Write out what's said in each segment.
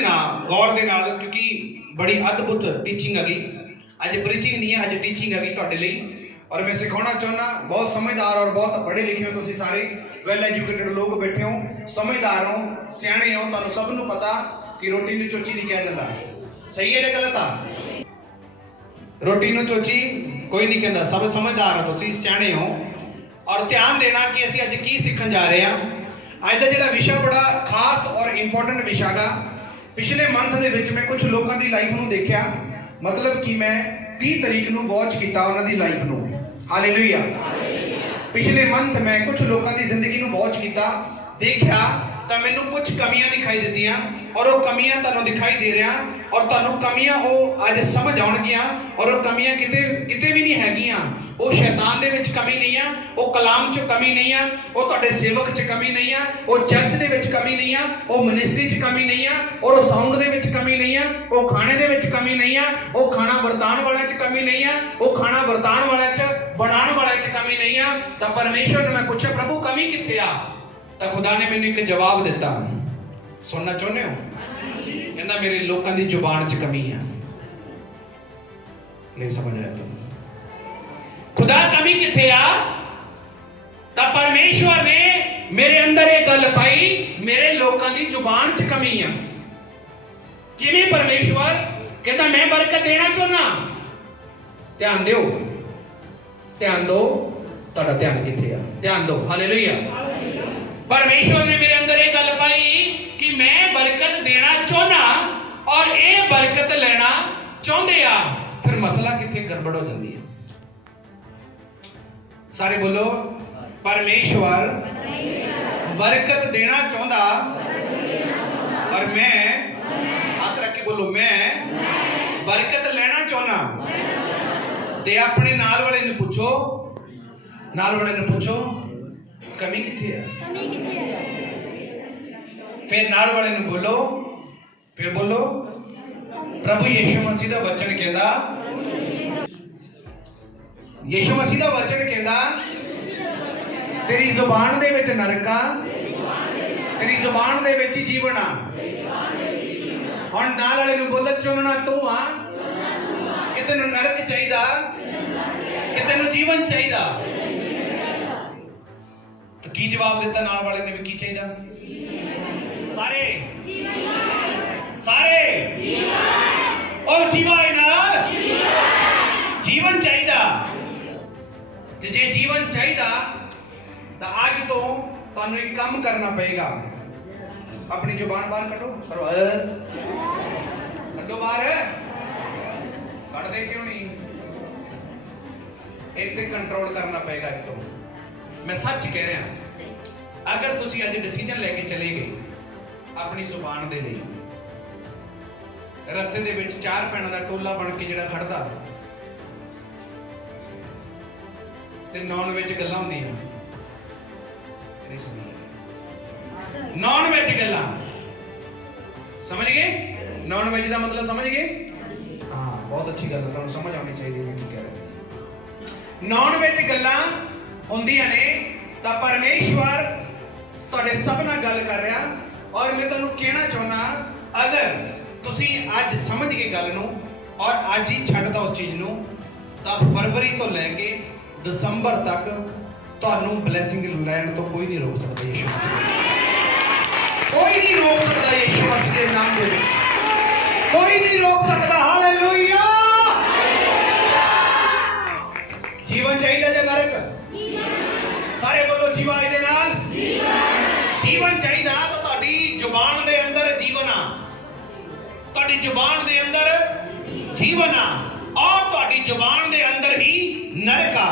समझना गौर दे नाल, क्योंकि बड़ी अद्भुत टीचिंग हैगी। अज प्रीचिंग नहीं है, अज टीचिंग हैगी तुहाडे लई। और मैं सिखाना चाहना, बहुत समझदार और बहुत पढ़े लिखे हो तुसीं सारे, वैल एजुकेटेड लोग बैठे हो, समझदार हो, सियाणे हो, तुहानूं सब नूं पता कि रोटी नूं चोची नहीं कहा जाता। सही है या गलत आ? रोटी नूं चोची कोई नहीं कहता, सब समझदार हो, तुसीं सियाणे हो। और ध्यान देना कि असीं अज की सीखण जा रहे हैं। अज दा जिहड़ा विषय बड़ा खास और इंपॉर्टेंट विषय है। पिछले मंथ दे विच मैं कुछ लोगों की लाइफ नूं देखिया, मतलब कि मैं 30 तरीक नूं वॉच किया उन्हां दी लाइफ नूं। हालेलुया। पिछले मंथ मैं कुछ लोगों की जिंदगी नूं वॉच किया, देखा तो मैनूं कुछ कमियां दिखाई दित्तियां, और वो कमियां तुहानूं दिखाई दे रहा, और तुहानूं कमियां वो अज समझ आउणगियां। और वो कमियां किते किते भी नहीं हैगियां। वो शैतान दे विच कमी नहीं है, वो कलाम च कमी नहीं है, वो तुहाडे सेवक च कमी नहीं है, वो चर्च दे विच कमी नहीं है, वो मिनिस्ट्री च कमी नहीं है, और वो साउंड दे विच कमी नहीं है, वो खाने दे विच कमी नहीं है, वो खाना वरताण वाले च कमी नहीं है, वो खाना वरताण वाले च बनाने वाले च कमी नहीं है। तो परमेश्वर ने मैं पूछा, प्रभु कमी कित्थे आ? तो खुदा ने मैनूं एक जवाब दिता। सुनना चाहुंदे हो? कहंदा मेरे लोकां दी जुबान च कमी है। नहीं समझ आया तुम? खुदा कमी किथे आ? तब परमेश्वर ने मेरे अंदर एक गल पाई, मेरे लोकां दी जुबान च कमी है। किवें परमेश्वर? कहंदा मैं बरकत देना चाहना। ध्यान दिओ, ध्यान दो, तुहाडा ध्यान किथे आ? ध्यान दो। हालेलुया। परमेश्वर ने मेरे अंदर एक गल पाई कि मैं बरकत देना चाहना, और ये बरकत लेना चाहते आ। फिर मसला किथे गड़बड़ हो जाती है। सारे बोलो, परमेश्वर बरकत देना चाहता, और मैं, हाथ रख के बोलो, मैं बरकत लेना चाहना। ते अपने नाल वाले ने पूछो, नाल वाले ने पूछो कमी किथे है? फिर नाल वाले ने बोलो, फिर बोलो, प्रभु यीशु मसीह दा वचन कहंदा, यीशु मसीह दा वचन कहंदा, तेरी जुबान दे विच नरका, तेरी जुबान दे विच जीवन आ। हुण नाल वाले नूं बोलो, चुनना तू आ कि तैनूं नरक चाहीदा कि तैनूं जीवन चाहीदा? तो की जवाब दिता नाल वाले ने भी? की चाहिए? सारे सारे और जीवन नाल जीवन चाहिए। ते जे जीवन चाहिए तो अज तो तुहानूं एक काम करना पएगा। अपनी जुबान बाहर कटो, कटो बाहर, कट दे क्यों नहीं? इत्थे कंट्रोल करना पएगा अज तो। मैं सच कह रहा, अगर तुसी अज डिसीजन लेके चले गए अपनी जुबान दे लिए, रस्ते दे विच चार भैणां दा टोला बन के जिहड़ा खड़दा ते नॉन वेज गल्लां हुंदियां, नहीं समझ? नॉन वेज गल्लां समझ गए? नॉन वेज दा मतलब समझ गए? हाँ, बहुत अच्छी गल है, तुहानूं समझ आनी चाहिए मैं की कह रहा। नॉन वेज गल्लां ਹੁੰਦੀਆਂ ਨੇ ਤਾਂ परमेश्वर ਤੁਹਾਡੇ ਸਭ ਨਾਲ ਗੱਲ ਕਰ ਰਿਹਾ। और मैं ਤੁਹਾਨੂੰ ਕਹਿਣਾ ਚਾਹੁੰਦਾ, अगर ਤੁਸੀਂ ਅੱਜ ਸਮਝ ਗਏ ਗੱਲ ਨੂੰ और ਅੱਜ ਹੀ ਛੱਡਦਾ ਉਸ ਚੀਜ਼ ਨੂੰ, ਤਾਂ फरवरी ਤੋਂ ਲੈ ਕੇ ਦਸੰਬਰ ਤੱਕ ਤੁਹਾਨੂੰ ਬਲੇਸਿੰਗ ਲੈਣ ਤੋਂ ਕੋਈ ਨਹੀਂ ਰੋਕ ਸਕਦਾ। ਯਿਸੂ ਮਸੀਹ ਕੋਈ ਨਹੀਂ ਰੋਕ ਸਕਦਾ। ਯਿਸੂ ਮਸੀਹ ਦੇ ਨਾਮ ਦੇ ਵਿੱਚ ਕੋਈ ਨਹੀਂ ਰੋਕ ਸਕਦਾ। ਹਾਲੇਲੂਇਆ। जीवन चाहिए या नरक? सारे बोलो जीवन दे नाल जीवन चाहिए। तो तुहाडी जुबान दे अंदर जीवन आ, तुहाडी जुबान दे अंदर जीवन आ, और तुहाडी जुबान दे अंदर ही नरक आ।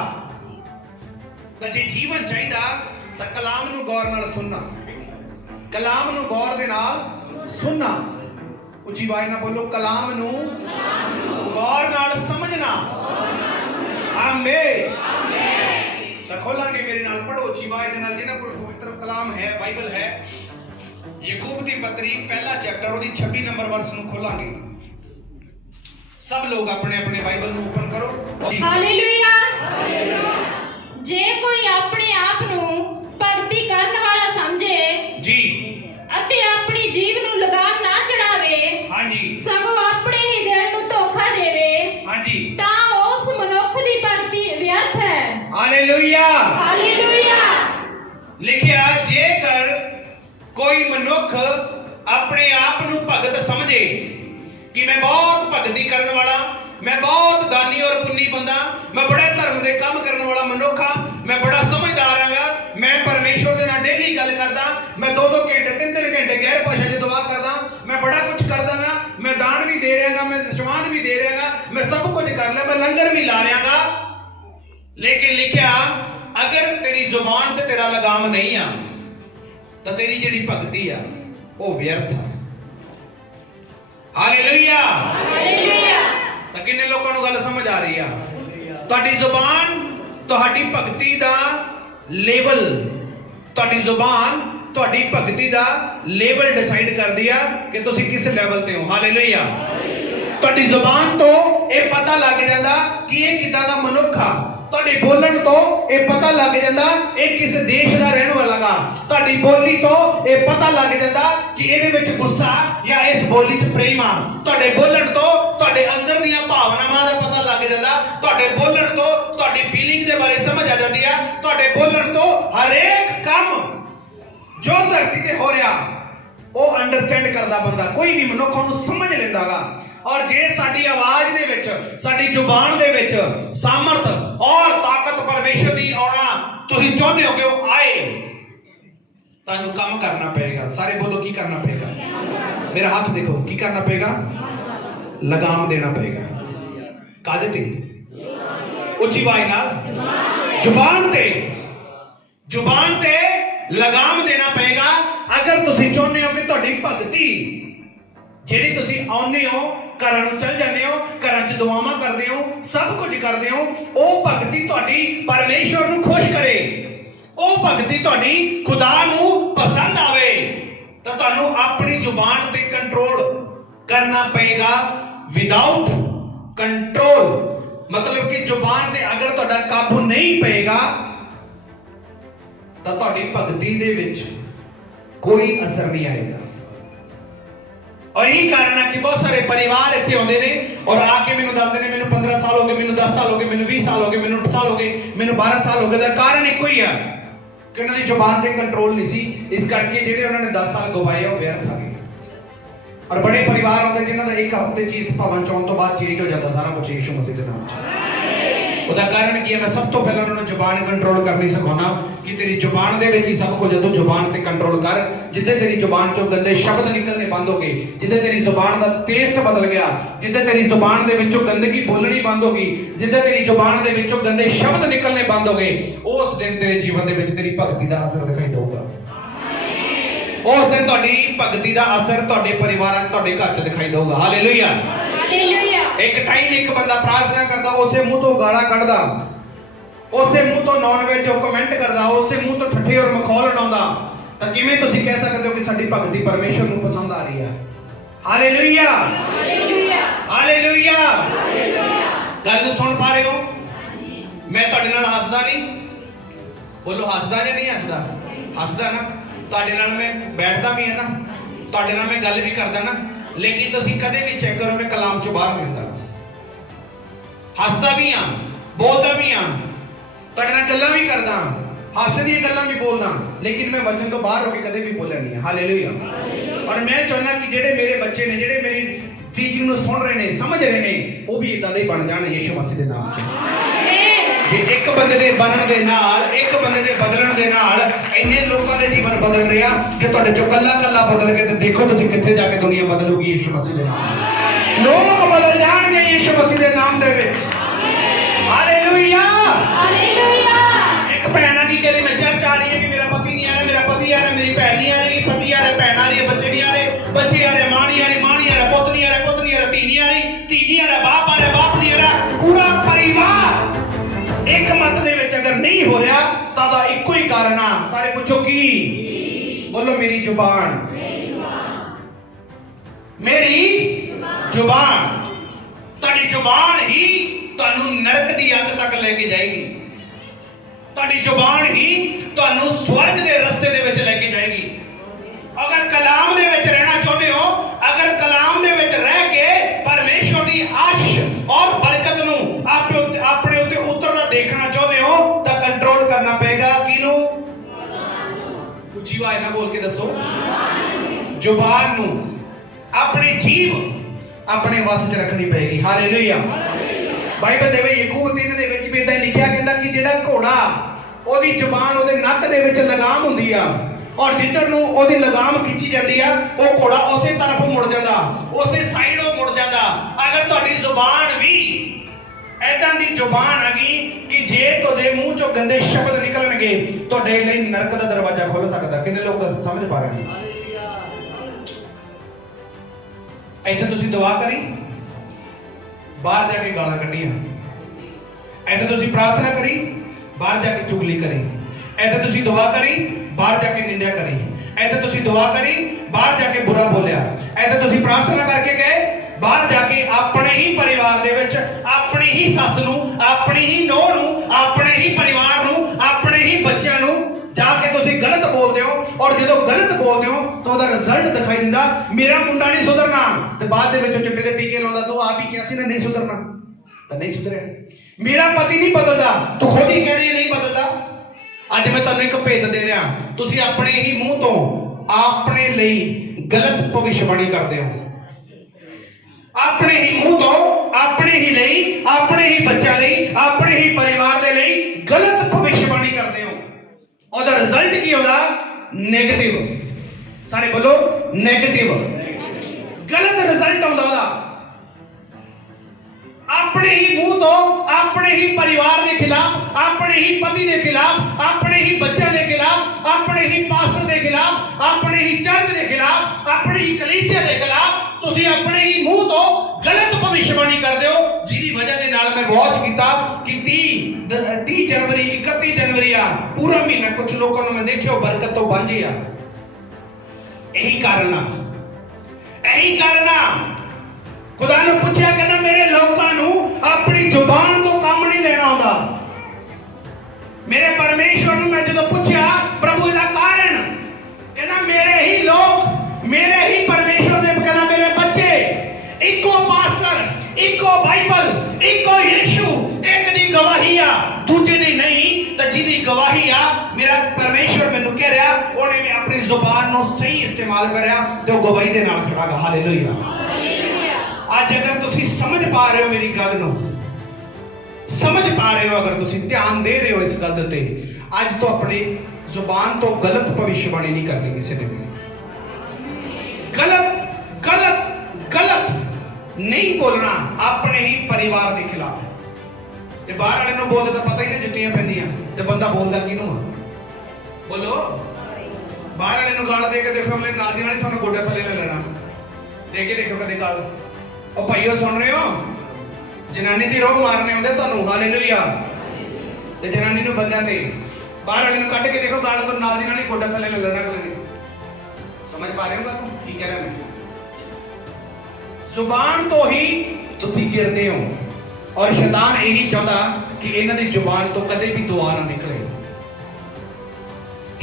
तो जे जीवन चाहिए तो कलाम नूं गौर नाल सुनना, कलाम नूं गौर दे नाल सुनना। उच्ची आवाज़ नाल बोलो, कलाम नूं गौर नाल समझना। आमीन। तो खोलांगे, मेरे नाल पढ़ो उच्ची आवाज़ दे नाल, जिन्हां कोल पवित्र कलाम है, बाइबल है। याकूब दी पत्री पहला चैप्टर ओदी 26 नंबर वर्स नूं खोलांगे। सब लोग अपने अपने बाइबल नूं ओपन करो। हालेलुया। जे कोई अपने आप नूं भगती करन वाला समझे जी, अते अपनी जीव नूं लगाम ना चढ़ावे, ਜੇਕਰ ਕੋਈ ਮਨੁੱਖ ਆਪਣੇ ਆਪ ਨੂੰ ਭਗਤ ਸਮਝੇ ਕਿ ਮੈਂ ਬਹੁਤ ਭਗਤੀ ਕਰਨ ਵਾਲਾ, मैं बहुत दानी और पुन्नी बंदा, मैं बड़े धर्म के काम करने वाला मनुख हाँ, मैं बड़ा समझदार हाँ, मैं परमेश्वर के नाल डेली गल करदा, मैं 2-2 घंटे 3-3 घंटे गैर भाषा च दुआ करदा, मैं बड़ा कुछ करदा हाँ, मैं दान भी दे रहा हाँ, मैं दशमान भी दे रहा हाँ, मैं सब कुछ कर लिया, मैं लंगर भी ला रहा हाँ। लेकिन लिखिया अगर तेरी जुबान ते तेरा लगाम नहीं आ तो तेरी जिहड़ी भगती आ वो व्यर्थ है। Hallelujah, hallelujah. ਤਾਂ ਕਿੰਨੇ ਲੋਕਾਂ ਨੂੰ ਗੱਲ ਸਮਝ ਆ ਰਹੀ ਆ? ਤੁਹਾਡੀ ਜ਼ੁਬਾਨ ਤੁਹਾਡੀ ਭਗਤੀ ਦਾ ਲੇਬਲ, ਤੁਹਾਡੀ ਜ਼ੁਬਾਨ ਤੁਹਾਡੀ ਭਗਤੀ ਦਾ ਲੇਬਲ ਡਿਸਾਈਡ ਕਰਦੀ ਆ ਕਿ ਤੁਸੀਂ ਕਿਸ ਲੈਵਲ ਤੇ ਹੋ। ਹਾਲੇਲੂਇਆ। ਤੁਹਾਡੀ ਜ਼ੁਬਾਨ ਤੋਂ ਇਹ ਪਤਾ ਲੱਗ ਜਾਂਦਾ ਕਿ ਇਹ ਕਿੱਦਾਂ ਦਾ ਮਨੁੱਖ ਆ। ਤੁਹਾਡੇ ਬੋਲਣ ਤੋਂ ਇਹ ਪਤਾ ਲੱਗ ਜਾਂਦਾ ਇਹ ਕਿਸ ਦੇਸ਼ ਦਾ ਰਹਿਣ ਵਾਲਾ ਗਾ। ਤੁਹਾਡੀ ਬੋਲੀ ਤੋਂ ਇਹ ਪਤਾ ਲੱਗ ਜਾਂਦਾ ਕਿ ਇਹਦੇ ਵਿੱਚ ਗੁੱਸਾ ਜਾਂ ਇਸ ਬੋਲੀ 'ਚ ਪ੍ਰੇਮ ਆ। ਤੁਹਾਡੇ ਬੋਲਣ ਤੋਂ ਤੁਹਾਡੇ ਅੰਦਰ ਦੀਆਂ ਭਾਵਨਾਵਾਂ ਦਾ ਪਤਾ ਲੱਗ ਜਾਂਦਾ। ਤੁਹਾਡੇ ਬੋਲਣ ਤੋਂ ਤੁਹਾਡੀ ਫੀਲਿੰਗ ਦੇ ਬਾਰੇ ਸਮਝ ਆ ਜਾਂਦੀ ਆ। ਤੁਹਾਡੇ ਬੋਲਣ ਤੋਂ ਹਰੇਕ ਕੰਮ ਜੋ ਧਰਤੀ ਤੇ ਹੋ ਰਿਹਾ ਉਹ ਅੰਡਰਸਟੈਂਡ ਕਰਦਾ ਬੰਦਾ। ਕੋਈ ਵੀ ਮਨੁੱਖ ਉਹਨੂੰ ਸਮਝ ਲੈਂਦਾਗਾ। और जे साडी आवाज दे विच, साडी जुबान दे विच सामर्थ और ताकत परमेश्वर दी आउणा तुसीं चाहुंदे हो कि वो आए, तानू काम करना पएगा। सारे बोलो की करना पएगा? मेरा हाथ देखो, की करना पएगा? लगाम देना पएगा। कादे ते? उच्ची आवाज नाल जुबान ते, जुबान ते लगाम देना पएगा। अगर तुसीं चाहुंदे हो कि तुहाडी भगती ਜਿਹੜੀ ਤੁਸੀਂ ਆਉਂਦੇ ਹੋ, ਘਰਾਂ ਨੂੰ ਚੱਲ ਜਾਂਦੇ ਹੋ, ਘਰਾਂ 'ਚ ਦੁਆਵਾਂ ਕਰਦੇ ਹੋ, ਸਭ ਕੁਝ ਕਰਦੇ ਹੋ, ਉਹ ਭਗਤੀ ਤੁਹਾਡੀ ਪਰਮੇਸ਼ਵਰ ਨੂੰ ਖੁਸ਼ ਕਰੇ, ਉਹ ਭਗਤੀ ਤੁਹਾਡੀ ਖੁਦਾ ਨੂੰ ਪਸੰਦ ਆਵੇ, ਤਾਂ ਤੁਹਾਨੂੰ ਆਪਣੀ ਜ਼ੁਬਾਨ ਤੇ ਕੰਟਰੋਲ ਕਰਨਾ ਪਏਗਾ। ਵਿਦਆਊਟ ਕੰਟਰੋਲ ਮਤਲਬ ਕਿ ਜ਼ੁਬਾਨ ਤੇ ਅਗਰ ਤੁਹਾਡਾ ਕਾਬੂ ਨਹੀਂ ਪਏਗਾ ਤਾਂ ਤੁਹਾਡੀ ਭਗਤੀ ਦੇ ਵਿੱਚ ਕੋਈ ਅਸਰ ਨਹੀਂ ਆਏਗਾ। और यही कारण है कि बहुत सारे परिवार इतने आते हैं और आके मैंने दसते हैं, मैंने 15 साल हो गए, मैंने 10 साल हो गए, मैंने 20 साल हो गए, मैंने 8 साल हो गए, मैंने 12 साल हो गए। कारण एक ही है कि उन्होंने जुबान से कंट्रोल नहीं सी, इस करके जो उन्होंने 10 साल गवाए वो व्यर्थ आ गए। और बड़े परिवार होते जिन्हों का एक हफ्ते चीज भवन चौन तो बाद चेंज हो जाता सारा कुछ यीशु मसीह के नाम से। ਉਹਦਾ ਕਾਰਨ ਕੀ ਹੈ? ਮੈਂ ਸਭ ਤੋਂ ਪਹਿਲਾਂ ਉਹਨਾਂ ਨੂੰ ਜ਼ੁਬਾਨ ਕੰਟਰੋਲ ਕਰਨੀ ਸਿਖਾਉਣਾ ਕਿ ਤੇਰੀ ਜ਼ੁਬਾਨ ਦੇ ਵਿੱਚ ਹੀ ਸਭ ਕੁਝ। ਜਦੋਂ ਜ਼ੁਬਾਨ ਤੇ ਕੰਟਰੋਲ ਕਰ, ਜਿੱਦੇ ਤੇਰੀ ਜ਼ੁਬਾਨ ਚੋਂ ਗੰਦੇ ਸ਼ਬਦ ਨਿਕਲਣੇ ਬੰਦ ਹੋ ਗਏ, ਜਿੱਦੇ ਤੇਰੀ ਜ਼ੁਬਾਨ ਦਾ ਟੇਸਟ ਬਦਲ ਗਿਆ, ਜਿੱਦੇ ਤੇਰੀ ਜ਼ੁਬਾਨ ਦੇ ਵਿੱਚੋਂ ਗੰਦਗੀ ਬੋਲਣੀ ਬੰਦ ਹੋ ਗਈ, ਜਿੱਦੇ ਤੇਰੀ ਜ਼ੁਬਾਨ ਦੇ ਵਿੱਚੋਂ ਗੰਦੇ ਸ਼ਬਦ ਨਿਕਲਣੇ ਬੰਦ ਹੋ ਗਏ, ਉਸ ਦਿਨ ਤੇਰੇ ਜੀਵਨ ਦੇ ਵਿੱਚ ਤੇਰੀ ਭਗਤੀ ਦਾ ਅਸਰ ਦਿਖਾਈ ਦੇਊਗਾ। ਉਸ ਦਿਨ ਤੁਹਾਡੀ ਭਗਤੀ ਦਾ ਅਸਰ ਤੁਹਾਡੇ ਪਰਿਵਾਰਾਂ 'ਚ, ਤੁਹਾਡੇ ਘਰ 'ਚ ਦਿਖਾਈ ਦੇਊਗਾ। Hallelujah, hallelujah. ਇੱਕ ਟਾਈਮ ਇੱਕ ਬੰਦਾ ਪ੍ਰਾਰਥਨਾ ਕਰਦਾ, ਉਸੇ ਮੂੰਹ ਤੋਂ ਗਾਲਾਂ ਕੱਢਦਾ, ਉਸੇ ਮੂੰਹ ਤੋਂ ਨੌਨ ਵੈਜ ਜੋ ਕਮੈਂਟ ਕਰਦਾ, ਉਸੇ ਮੂੰਹ ਤੋਂ ਠੱਠੇ ਔਰ ਮਖੌਲ ਉਡਾਉਂਦਾ, ਤਾਂ ਕਿਵੇਂ ਤੁਸੀਂ ਕਹਿ ਸਕਦੇ ਹੋ ਕਿ ਸਾਡੀ ਭਗਤੀ ਪਰਮੇਸ਼ਵਰ ਨੂੰ ਪਸੰਦ ਆ ਰਹੀ ਹੈ? Hallelujah, hallelujah, hallelujah. ਗੱਲ ਨੂੰ ਸੁਣ ਪਾ ਰਹੇ ਹੋ? ਮੈਂ ਤੁਹਾਡੇ ਨਾਲ ਹੱਸਦਾ ਨਹੀਂ, ਬੋਲੋ ਹੱਸਦਾ ਜਾਂ ਨਹੀਂ ਹੱਸਦਾ? ਹੱਸਦਾ ਨਾ। ਤੁਹਾਡੇ ਨਾਲ ਮੈਂ ਬੈਠਦਾ ਵੀ ਹੈ ਨਾ, ਤੁਹਾਡੇ ਨਾਲ ਮੈਂ ਗੱਲ ਵੀ ਕਰਦਾ ਨਾ, लेकिन तुसी कदे भी चेक करो मैं कलाम चो बाहर नहीं होता। हसदा भी हाँ, बोलता भी हाँ, तुहाडे नाल गल्लां भी करदा, हासे दी गल्लां भी बोलदा, लेकिन मैं वचन तो बाहर होके कदे भी बोलिया नहीं है। हालेलुया। और मैं चाहना कि जेडे मेरे बच्चे ने, जेडे मेरी टीचिंग ਨੂੰ सुन रहे ने, समझ रहे ने, वो भी इदां दे बन जाण यीशु मसीह दे नाम च। ਜੇ ਇੱਕ ਬੰਦੇ ਦੇ ਬਣਨ ਦੇ ਨਾਲ, ਇੱਕ ਬੰਦੇ ਦੇ ਬਦਲਣ ਦੇ ਨਾਲ ਇੰਨੇ ਲੋਕਾਂ ਦੇ ਜੀਵਨ ਬਦਲ ਰਿਹਾ ਕਿ ਤੁਹਾਡੇ ਚੋਂ ਕੱਲਾ ਕੱਲਾ ਬਦਲ ਕੇ ਤੇ ਦੇਖੋ ਤੁਸੀਂ ਕਿੱਥੇ ਜਾ ਕੇ ਦੁਨੀਆ ਬਦਲੂਗੀ ਯੀਸ਼ੂ ਮਸੀਹ ਦੇ ਨਾਮ। ਲੋਕ ਬਦਲ ਜਾਣਗੇ ਯੀਸ਼ੂ ਮਸੀਹ ਦੇ ਨਾਮ ਦੇ ਵਿੱਚ। Hallelujah, hallelujah. ਇੱਕ ਭੈਣ ਆ ਕੀ ਕਰੇ, ਮੈਂ ਚਰਚ ਆ ਰਹੀ ਹੈ ਕਿ ਮੇਰਾ ਪਤੀ ਨਹੀਂ ਆ ਰਿਹਾ, ਮੇਰਾ ਪਤੀ ਆ ਰਿਹਾ, ਮੇਰੀ ਭੈਣ ਨਹੀਂ ਆ ਰਹੀ, ਪਤੀ ਆ ਰਿਹਾ, ਭੈਣ ਆ ਰਹੀ ਹੈ, ਬੱਚੇ ਨਹੀਂ ਆ ਰਹੇ, ਬੱਚੇ ਆ ਰਹੇ, ਮਾਂ ਨਹੀਂ ਆ ਰਹੀ, ਮਾਂ ਨਹੀਂ ਆ ਰਿਹਾ, ਪੁੱਤ ਨਹੀਂ ਆ ਰਿਹਾ, ਪੁੱਤ ਨਹੀਂ ਆ ਰਿਹਾ, ਧੀ ਨਹੀਂ ਆ ਰਹੀ, ਧੀ ਨਹੀਂ ਆ ਰਿਹਾ, ਬਾਪ ਆ ਰਿਹਾ, ਬਾਪ ਨਹੀਂ ਆ ਰਿਹਾ। ਪੂਰਾ ਪਰਿਵਾਰ एक मत दे विच अगर नहीं हो रहा तां दा इक्को ही कारण आ। सारे पूछो की? बोलो मेरी जुबान, मेरी जुबान। तुहाडी जुबान ही तुहानू नरक दी अग तक लेके जाएगी। तुहाडी जुबान ही तुहानू स्वर्ग दे रस्ते दे विच लेके जाएगी। अगर कलाम दे विच रहना चाहते हो, अगर कलाम दे विच रह के परमेश्वर दी आशीष और बरकत नू अपने उत्ते उतरदा देखना चाहते हो तो कंट्रोल करना पड़ेगा किनू? बोल के दसो, जुबान नू अपनी जीभ अपने वस च रखनी पेगी। हालेलुया। बाइबल दे ਵਿੱਚ ਯਾਕੂਬ 3 ਦੇ ਵਿੱਚ ਵੀ ਇਦਾਂ ਲਿਖਿਆ ਕਹਿੰਦਾ ਕਿ ਜਿਹੜਾ ਘੋੜਾ ਉਹਦੀ ਜ਼ੁਬਾਨ ਉਹਦੇ ਨੱਕ ਦੇ ਵਿੱਚ ਲਗਾਮ ਹੁੰਦੀ ਆ ਔਰ ਜਿੱਧਰ ਨੂੰ ਉਹਦੀ ਲਗਾਮ ਖਿੱਚੀ ਜਾਂਦੀ ਆ ਉਹ ਘੋੜਾ ਉਸੇ ਤਰਫ ਮੁੜ ਜਾਂਦਾ, ਉਸੇ ਸਾਈਡ ਉਹ ਮੁੜ ਜਾਂਦਾ। ਅਗਰ ਤੁਹਾਡੀ ਜ਼ੁਬਾਨ ਵੀ ਐਦਾਂ ਦੀ ਜ਼ੁਬਾਨ ਹੈਗੀ ਕਿ ਜੇ ਤੁਹਾਡੇ ਮੂੰਹ ਚੋਂ ਗੰਦੇ ਸ਼ਬਦ ਨਿਕਲਣਗੇ ਤੁਹਾਡੇ ਲਈ ਨਰਕ ਦਾ ਦਰਵਾਜ਼ਾ ਖੁੱਲ ਸਕਦਾ। ਕਿੰਨੇ ਲੋਕ ਸਮਝ ਪਾ ਰਹੇ ਨੇ? ਇੱਥੇ ਤੁਸੀਂ ਦੁਆ ਕਰੀ, ਬਾਹਰ ਜਾ ਕੇ ਗਾਲਾਂ ਕੱਢੀਆਂ। ਇੱਥੇ ਤੁਸੀਂ ਪ੍ਰਾਰਥਨਾ ਕਰੀ, ਬਾਹਰ ਜਾ ਕੇ ਚੁਗਲੀ ਕਰੀ। ਇੱਥੇ ਤੁਸੀਂ ਦੁਆ ਕਰੀ, ਬਾਹਰ ਜਾ ਕੇ ਨਿੰਦਿਆ ਕਰੀ। ਇੱਥੇ ਤੁਸੀਂ ਦੁਆ ਕਰੀ, ਬਾਹਰ ਜਾ ਕੇ ਬੁਰਾ ਬੋਲਿਆ। ਇੱਥੇ ਤੁਸੀਂ ਪ੍ਰਾਰਥਨਾ ਕਰਕੇ ਗਏ, ਬਾਹਰ ਜਾ ਕੇ ਆਪਣੇ ਹੀ ਪਰਿਵਾਰ ਦੇ ਵਿੱਚ ਆਪਣੀ ਹੀ ਸੱਸ ਨੂੰ, ਆਪਣੀ ਹੀ ਨੂੰਹ ਨੂੰ, ਆਪਣੇ ਹੀ ਪਰਿਵਾਰ ਨੂੰ, ਆਪਣੇ ਹੀ ਬੱਚਿਆਂ ਨੂੰ ਜਾ ਕੇ ਤੁਸੀਂ ਗਲਤ ਬੋਲਦੇ ਹੋ। ਔਰ ਜਦੋਂ ਗਲਤ ਬੋਲਦੇ ਹੋ ਤਾਂ ਉਹਦਾ ਰਿਜ਼ਲਟ ਦਿਖਾਈ ਦਿੰਦਾ, ਮੇਰਾ ਮੁੰਡਾ ਨਹੀਂ ਸੁਧਰਨਾ, ਤੇ ਬਾਅਦ ਦੇ ਵਿੱਚ ਚਿੱਟੇ ਦੇ ਟੀਕੇ ਲਾਉਂਦਾ। ਤੂੰ ਆਪ ਹੀ ਕਿਹਾ ਸੀ ਨਾ ਨਹੀਂ ਸੁਧਰਨਾ, ਤਾਂ ਨਹੀਂ ਸੁਧਰਿਆ। ਮੇਰਾ ਪਤੀ ਨਹੀਂ ਬਦਲਦਾ, ਤੂੰ ਖੁਦ ਹੀ ਕਹਿ ਰਹੀ ਨਹੀਂ ਬਦਲਦਾ। ਅੱਜ ਮੈਂ ਤੁਹਾਨੂੰ ਇੱਕ ਭੇਤ ਦੇ ਰਿਹਾ, ਤੁਸੀਂ ਆਪਣੇ ਹੀ ਮੂੰਹ ਤੋਂ ਆਪਣੇ ਲਈ ਗਲਤ ਭਵਿੱਖਬਾਣੀ ਕਰਦੇ ਹੋ। ਆਪਣੇ ਹੀ ਮੂੰਹ ਤੋਂ ਆਪਣੇ ਹੀ ਲਈ, ਆਪਣੇ ਹੀ ਬੱਚਿਆਂ ਲਈ, ਆਪਣੇ ਹੀ ਪਰਿਵਾਰ ਦੇ ਲਈ ਗਲਤ ਭਵਿੱਖਬਾਣੀ ਕਰਦੇ ਹੋ। ਉਹਦਾ ਰਿਜ਼ਲਟ ਕੀ ਹੁੰਦਾ? ਨੈਗੇਟਿਵ। ਸਾਰੇ ਬੋਲੋ ਨੈਗੇਟਿਵ। ਗਲਤ ਰਿਜ਼ਲਟ ਆਉਂਦਾ ਉਹਦਾ। ਆਪਣੇ ਹੀ ਮੂੰਹ ਤੋਂ ਆਪਣੇ ਹੀ ਪਰਿਵਾਰ ਦੇ ਖਿਲਾਫ, ਆਪਣੇ ਹੀ ਪਤੀ ਦੇ ਖਿਲਾਫ, ਆਪਣੇ ਹੀ ਬੱਚਿਆਂ ਦੇ ਖਿਲਾਫ, ਆਪਣੇ ਹੀ ਪਾਸਟਰ ਦੇ ਖਿਲਾਫ, ਆਪਣੇ ਹੀ ਚਰਚ ਦੇ ਖਿਲਾਫ, ਆਪਣੀ ਹੀ ਕਲੀਸਿਆ ਦੇ ਖਿਲਾਫ ਤੁਸੀਂ ਆਪਣੇ ਹੀ ਮੂੰਹ ਤੋਂ ਗਲਤ ਭਵਿੱਖਬਾਣੀ ਕਰਦੇ ਹੋ, ਜਿਹਦੀ ਵਜ੍ਹਾ ਦੇ ਨਾਲ ਮੈਂ ਵਾਚ ਕੀਤਾ ਕਿ 30 ਜਨਵਰੀ 31 ਜਨਵਰੀ ਆ ਪੂਰਾ ਮਹੀਨਾ ਕੁਝ ਲੋਕਾਂ ਨੂੰ ਮੈਂ ਦੇਖਿਆ ਬਰਕਤ ਤੋਂ ਵਾਂਝੇ ਆ। ਇਹੀ ਕਾਰਨ ਆ, ਇਹੀ ਕਾਰਨ ਆ। खुदा ने पूछा, कहना मेरे लोगों नू अपनी जुबान तो काम नहीं लेना आउंदा। मेरे परमेश्वर नू मैं जदों पूछया प्रभु दा कारण, कहना मेरे ही लोग, मेरे ही परमेश्वर दे, कहना मेरे बच्चे इको पास्टर, इको बाइबल, इको यीशु, एक दी गवाही आ, दूजे दी नहीं। तो जिहदी गवाही आ मेरा परमेश्वर मैनू कह रहा, ओने मैं अपनी जुबान नू सही इस्तेमाल करया ते ओ गवाही दे नाल खड़ागा। हालेलुया। आज अगर तुसी समझ पा रहे हो मेरी गल नू, समझ पा रहे हो, अगर तुसी ध्यान दे रहे हो इस गल ते, आज तो अपनी जुबान तो गलत भविष्यवाणी नहीं करनी किसी ने भी। गलत गलत गलत नहीं बोलना अपने ही परिवार के खिलाफ। ते बाहर वाले नू बोलदे तां पता ही नहीं जुत्तियां पैंदियां, ते बंदा बोलदा किहनू आ? बोलो। बाहर वाले नू गाल दे के देखो, अगले नाल दी नाल ही तुहानू गोड्डा थल्ले ले लेना। दे के देखो कदे गाल। ओ भाईओ सुन रहे हो, जनानी दी रोह मारने आउंदे तुहानू। हालेलुया। ते जनानी नू बंदियां ते बाहर वाले नू कट के देखो गाल, तो नाल दी नाल ही गोड्डा थल्ले ले लेना अगले ने। समझ पा रहे हो बात की कह रहा मैं? जुबान तो ही तुसी गिरदे हो, और शैतान यही चाहता कि इन्हां दी जुबान तो कदे भी दुआ ना निकले।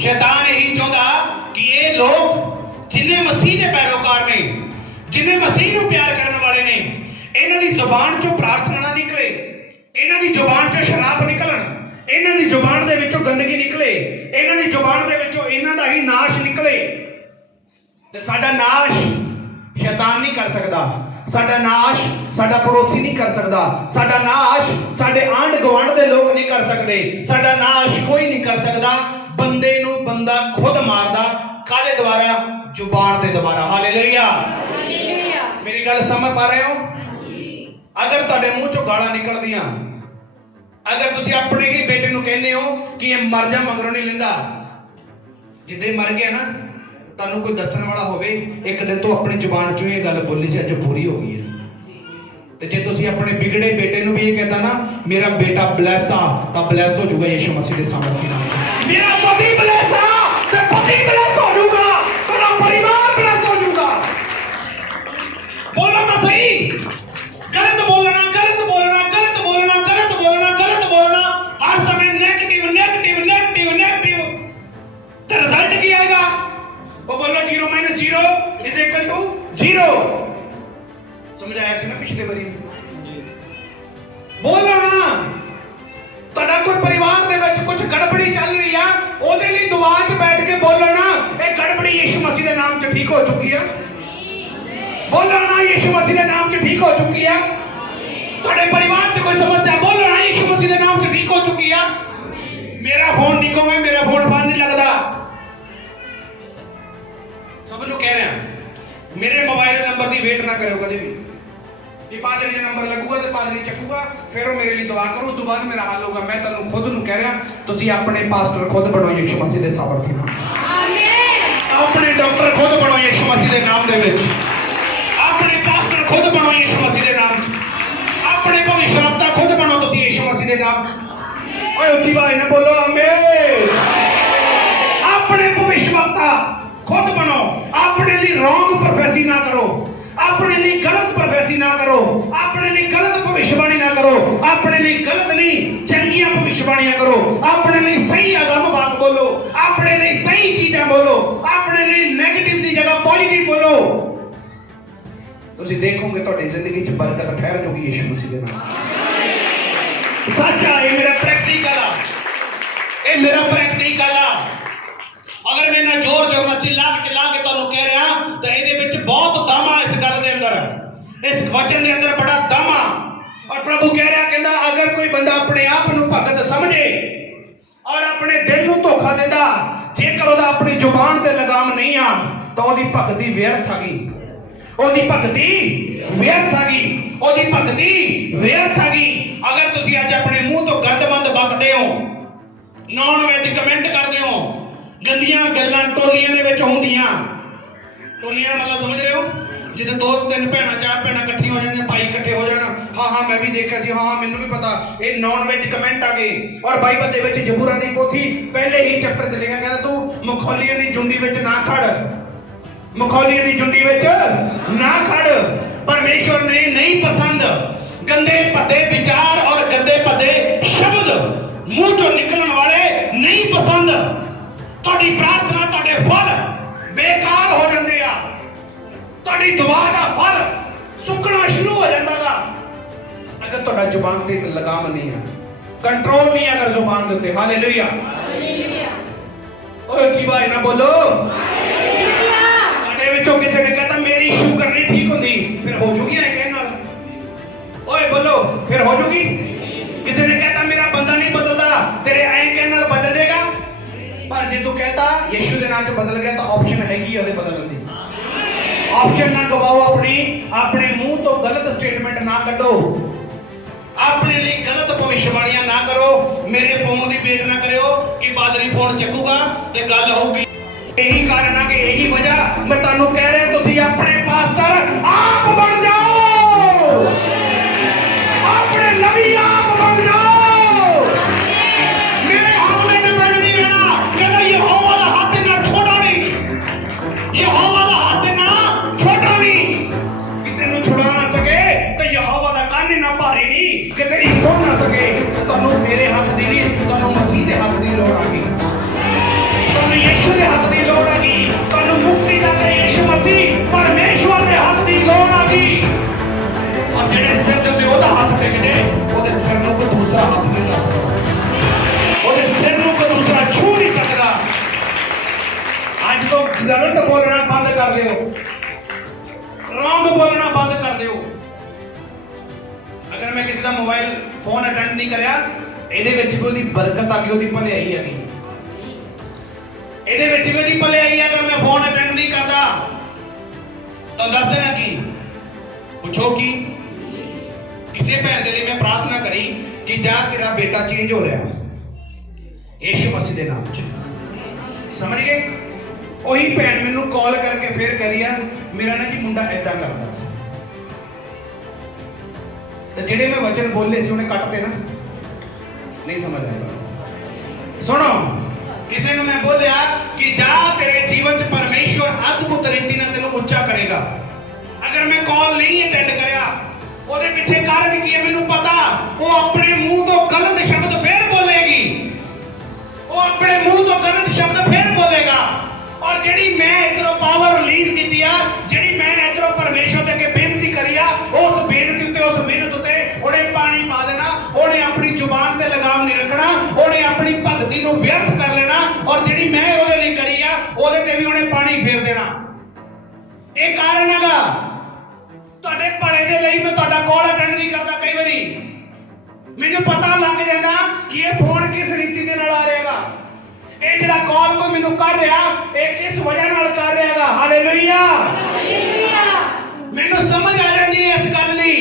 शैतान यही चाहता कि ये लोग जिन्हें मसीह के पैरोकार ने, जिन्हें मसीह नू प्यार करने वाले ने, इन्हां दी जुबान चों प्रार्थना ना निकले, इन्हां दी जुबान चों शराब निकलन, इन्हां दी जुबान दे विचों गंदगी निकले, इन्हां दी जुबान दे विचों इन्हां दा ही नाश निकले। ते साडा नाश शैतान नहीं कर सकदा, साडा नाश साडा पड़ोसी नहीं कर सकदा, साडा नाश साडे आंढ गुआंढ दे लोग नहीं कर सकदे, साडा नाश कोई नहीं कर सकदा। बंदे नू बंदा खुद मारदा, कादे द्वारा? जुबान दे द्वारा। हालेलुया। मेरी गल समझ पा रहे हो? अगर तुहाडे मुंह चों गालां निकलदियां, अगर तुसीं अपने ही बेटे नू कहंदे हो कि ये मर जा मगरों नहीं लैंदा, जिद्दे मर गया ना, तुहानू कोई दस्सण वाला होवे एक दिन तो अपनी जुबान चों ये गल बोली सी, अज पूरी हो गई है। ते जे तुसीं अपने बिगड़े बेटे नू भी ये कहता ना मेरा बेटा ब्लैस आ, तां ब्लैस हो जाऊगा यीशु मसीह दे सामर्थ्य नाल। मेरा पति ब्लैस आ, ते पति ब्लैस हो जाऊगा, मेरा परिवार ब्लैस हो जाऊगा। बोलो ना सही। गलत बोलना, गलत बोलना, गलत बोलना, गलत बोलना, गलत बोलना, हर समय नेगेटिव नेगेटिव नेगेटिव नेगेटिव, तो रिजल्ट क्या आएगा? वो बोलो 0 - 0 = 0। समझ आया सी ना पिछले बारी? बोलो ना। कोई परिवार दे विच कुछ गड़बड़ी चल रही है, ओदे लई दुआ च बैठ के बोलो ना, ये मसीह के नाम च ठीक हो चुकी है। बोलो ना यीशु मसीह के नाम च ठीक हो चुकी है। ਤੁਹਾਡੇ परिवार च कोई समस्या, बोलो ना यीशु मसीह के नाम च ठीक हो चुकी है। मेरा फोन नहीं कहूंगा, मेरा फोन फान नहीं लगता। सब लोग कह रहे हैं मेरे मोबाइल नंबर की वेट ना करो कभी भी कि पादरी का नंबर लगूगा तो पादरी चकूगा फिर वो मेरे लिए दुआ करो, उस तो बाद मेरा हल होगा। मैं तुम खुद नूं कह रहा, तुसी अपने पास्टर खुद बनो यीशु मसीह के सामर्थ्य नाम, अपने डॉक्टर खुद बनो यीशु मसीह के नाम दे विच, अपने पास्टर खुद बनो यीशु मसीह के नाम, अपने भविष्यवक्ता खुद बनो तुसी यीशु मसीह के नाम। ओए उच्ची आवाज में बोलो आमीन। अपने भविष्यवक्ता खुद बनो, अपने लिए रॉन्ग प्रोफेसी ना करो, अपने लिए गलत प्रोफेसी ना करो, अपने लिए गलत भविष्यवाणी ना करो, अपने लिए गलत नहीं चंगियां भविष्यवाणियां करो, अपने लिए सही आगम बात बोलो, अपने लिए सही चीजें बोलो, अपने लिए नेगेटिव की जगह पॉजिटिव बोलो। तुसी देखोगे ਤੁਹਾਡੀ ਜ਼ਿੰਦਗੀ 'ਚ ਬਰਕਤ ਠਹਿਰ ਜੂਗੀ ਯੀਸ਼ੂ ਮਸੀਹ ਦੇ ਨਾਮ। ਸੱਚਾ ਇਹ ਮੇਰਾ ਪ੍ਰੈਕਟੀਕਲ ਆ, ਇਹ ਮੇਰਾ ਪ੍ਰੈਕਟੀਕਲ ਆ। अगर मैं ना जोर जोर में चिल्ला के ਤੁਹਾਨੂੰ ਕਹਿ ਰਿਹਾ ਤਾਂ ਇਹਦੇ ਵਿੱਚ ਬਹੁਤ ਦਮ ਆ, ਇਸ ਗੱਲ ਦੇ ਅੰਦਰ, ਇਸ ਵਚਨ ਦੇ ਅੰਦਰ ਬੜਾ ਦਮ ਆ। ਔਰ ਪ੍ਰਭੂ ਕਹਿ ਰਿਹਾ, ਕਹਿੰਦਾ ਅਗਰ ਕੋਈ ਬੰਦਾ ਆਪਣੇ ਆਪ ਨੂੰ ਭਗਤ ਸਮਝੇ ਔਰ ਆਪਣੇ ਦਿਲ ਨੂੰ ਧੋਖਾ ਦਿੰਦਾ, ਜੇਕਰ ਉਹਦਾ ਆਪਣੀ ਜ਼ੁਬਾਨ ਤੇ ਲਗਾਮ ਨਹੀਂ ਆ ਤਾਂ ਉਹਦੀ ਭਗਤੀ ਵਿਅਰਥ ਆ ਗਈ, ਉਹਦੀ ਭਗਤੀ ਵਿਅਰਥ ਆ ਗਈ, ਉਹਦੀ ਭਗਤੀ ਵਿਅਰਥ ਆ ਗਈ। ਅਗਰ ਤੁਸੀਂ ਅੱਜ ਆਪਣੇ ਮੂੰਹ ਤੋਂ ਗੰਦਮੰਦ ਬਕਦੇ ਹੋ, ਨੌਨ ਵੈਜ ਕਮੈਂਟ ਕਰਦੇ ਹੋ, ਗੰਦੀਆਂ ਗੱਲਾਂ ਟੋਲੀਆਂ ਦੇ ਵਿੱਚ ਹੁੰਦੀਆਂ, ਟੋਲੀਆਂ ਦਾ ਮਤਲਬ ਸਮਝ ਰਹੇ ਹੋ, ਜਿੱਥੇ 2-3 ਭੈਣਾਂ 4 ਭੈਣਾਂ ਇਕੱਠੀਆਂ ਹੋ ਜਾਂਦੀਆਂ, ਭਾਈ ਇਕੱਠੇ ਹੋ ਜਾਣ, ਹਾਂ ਮੈਂ ਵੀ ਦੇਖਿਆ ਸੀ, ਹਾਂ ਮੈਨੂੰ ਵੀ ਪਤਾ, ਇਹ ਨੌਨ ਵੈਜ ਕਮੈਂਟ ਆ ਗਏ। ਔਰ ਬਾਈਬਲ ਦੇ ਵਿੱਚ ਜ਼ਬੂਰਾਂ ਦੀ ਪੋਥੀ ਪਹਿਲੇ ਹੀ ਚੈਪਟਰ ਤੇ ਲਿਖਿਆ, ਕਹਿੰਦਾ ਤੂੰ ਮਖੌਲੀਆਂ ਦੀ ਜੁੰਡੀ ਵਿੱਚ ਨਾ ਖੜ, ਮਖੌਲੀਆਂ ਦੀ ਜੁੰਡੀ ਵਿੱਚ ਨਾ ਖੜ। ਪਰਮੇਸ਼ਵਰ ਨੇ ਨਹੀਂ ਪਸੰਦ ਗੰਦੇ ਭੱਦੇ ਵਿਚਾਰ ਔਰ ਗੰਦੇ ਭੱਦੇ ਸ਼ਬਦ ਮੂੰਹ ਚੋਂ ਨਿਕਲਣ ਵਾਲੇ ਨਹੀਂ ਪਸੰਦ। ਤੁਹਾਡੀ ਪ੍ਰਾਰਥਨਾ, ਤੁਹਾਡੇ ਫਲ ਬੇਕਾਰ ਹੋ ਜਾਂਦੇ ਆ, ਤੁਹਾਡੀ ਦੁਆ ਦਾ ਫਲ ਸੁੱਕਣਾ ਸ਼ੁਰੂ ਹੋ ਜਾਂਦਾ ਗਾ ਅਗਰ ਤੁਹਾਡਾ ਜ਼ੁਬਾਨ ਤੇ ਲਗਾਮ ਨਹੀਂ ਹੈ, ਕੰਟਰੋਲ ਨਹੀਂ ਅਗਰ ਜ਼ੁਬਾਨ ਦੇ ਉੱਤੇ। Hallelujah, hallelujah. ਓਏ ਉੱਚੀ ਆਵਾਜ਼ ਨਾਲ ਬੋਲੋ ਹਾਲੇਲੂਇਆ। ਸਾਡੇ ਵਿੱਚੋਂ ਕਿਸੇ ਨੇ ਕਹਤਾ ਮੇਰੀ ਸ਼ੂਗਰ ਨਹੀਂ ਠੀਕ ਹੁੰਦੀ, ਫਿਰ ਹੋ ਜੂਗੀ ਐ ਕਹਿਣ ਨਾਲ। ਓਏ ਬੋਲੋ ਫਿਰ ਹੋ ਜੂਗੀ। ਕਿਸੇ ਨੇ ਕਹਤਾ ਮੇਰਾ ਬੰਦਾ ਨਹੀਂ ਬਦਲਦਾ, ਤੇਰੇ ਐ ਕਹਿਣ ਨਾਲ ਬਦਲ ਦੇਗਾ। पर जे तू कहता यीशु के नाम से बदल गया तो ऑप्शन हैगी ਉਹਦੇ ਬਦਲਣ ਦੀ। ऑप्शन ना गवाओ अपनी, अपने मुंह तो गलत स्टेटमेंट ना कटो, अपने लिए गलत भविष्यवाणियां ना करो। मेरे फोन की वेट ना करो कि पादरी फोन चकूगा तो गल होगी। यही कारण है कि यही वजह मैं ਤੁਹਾਨੂੰ कह रहा तुसी अपने पास्टर आप बन जाओ, अपने नबी आप बन जाओ। सुन ना सके तो मेरे हाथ दी नहीं, तो मसीह के हाथ की लोड़ आ गई, तो यीशु के हाथ की लोड़ आ गई, तो मुक्ति का यीशु मसीह परमेश्वर के हाथ की लोड़ आ गई। और जेडे सिर के उत्ते ओदा हाथ टेकदे, ओदे सिर नूं कोई दूसरा हाथ नहीं ला सकदा, ओदे सिर नूं कोई दूसरा छू नहीं सकदा। अज तो गलत बोलना बंद कर दिओ, रॉन्ग बोलना बंद कर दिओ। अगर मैं किसी का मोबाइल फोन अटेंड नहीं करया, ਇਹਦੇ ਵਿੱਚ ਵੀ ਉਹਦੀ ਬਰਕਤ ਆ ਗਈ, ਉਹਦੀ ਭਲਾਈ ਆ ਗਈ, ਇਹਦੇ ਵਿੱਚ ਵੀ ਉਹਦੀ ਭਲਾਈ ਆ। ਅਗਰ ਮੈਂ ਫੋਨ ਅਟੈਂਡ ਨਹੀਂ ਕਰਦਾ ਤਾਂ ਦੱਸ ਦੇਣਾ ਕੀ, ਪੁੱਛੋ ਕੀ। ਕਿਸੇ ਭੈਣ ਦੇ ਲਈ ਮੈਂ ਪ੍ਰਾਰਥਨਾ ਕਰੀ ਕਿ ਜਾ ਤੇਰਾ ਬੇਟਾ ਚੇਂਜ ਹੋ ਰਿਹਾ ਯੀਸ਼ੂ ਮਸੀਹ ਦੇ ਨਾਮ 'ਚ, ਸਮਝ ਗਏ। ਉਹੀ ਭੈਣ ਮੈਨੂੰ ਕਾਲ ਕਰਕੇ ਫੇਰ ਕਰੀ ਆ, ਮੇਰਾ ਨਾ ਜੀ ਮੁੰਡਾ ਏਦਾਂ ਕਰਦਾ, तो जेडे मैं वचन बोले से उन्हें कटते ना, नहीं समझ आएगा। सुनो, किसी को मैं बोलिया कि जा तेरे जीवन च परमेश्वर अद्भुत रीति नाल तेनू उच्चा करेगा। अगर मैं कॉल नहीं अटेंड करया, ओदे पीछे कारण की है मैनू पता, वो अपने मुंह तो गलत शब्द फिर बोलेगी, वो अपने मुंह तो गलत शब्द फिर बोलेगा। और जेडी मैं इधरों पावर रिलीज की आ, जेडी मैं इधरों परमेश्वर अगे बेनती करी आ, उस बेनती ते उस मिहनत ते ओने पानी पा देना, ओने अपनी जुबान ते लगाम नहीं रखना, ओने अपनी भगती नूं व्यर्थ कर लेना। और जेडी मैं ओदे लिए करी आ, ओदे ते भी ओने पानी फेर देना। ਤੁਹਾਡੇ ਭਲੇ ਦੇ ਲਈ ਮੈਂ ਤੁਹਾਡਾ ਕਾਲ ਅਟੈਂਡ ਨਹੀਂ ਕਰਦਾ ਕਈ ਵਾਰੀ ਮੈਨੂੰ ਪਤਾ ਲੱਗ ਜਾਂਦਾ ਕਿ ਇਹ ਫੋਨ ਕਿਸ ਰੀਤੀ ਦੇ ਨਾਲ ਆ ਰਿਹਾਗਾ ਇਹ ਜਿਹੜਾ ਕਾਲ ਕੋਈ ਮੈਨੂੰ ਕਰ ਰਿਹਾ ਇਹ ਕਿਸ ਵਜ੍ਹਾ ਨਾਲ ਕਰ ਰਿਹਾਗਾ ਹਾਲੇਲੂਇਆ ਮੈਨੂੰ ਸਮਝ ਆ ਜਾਂਦੀ ਹੈ ਇਸ ਗੱਲ ਦੀ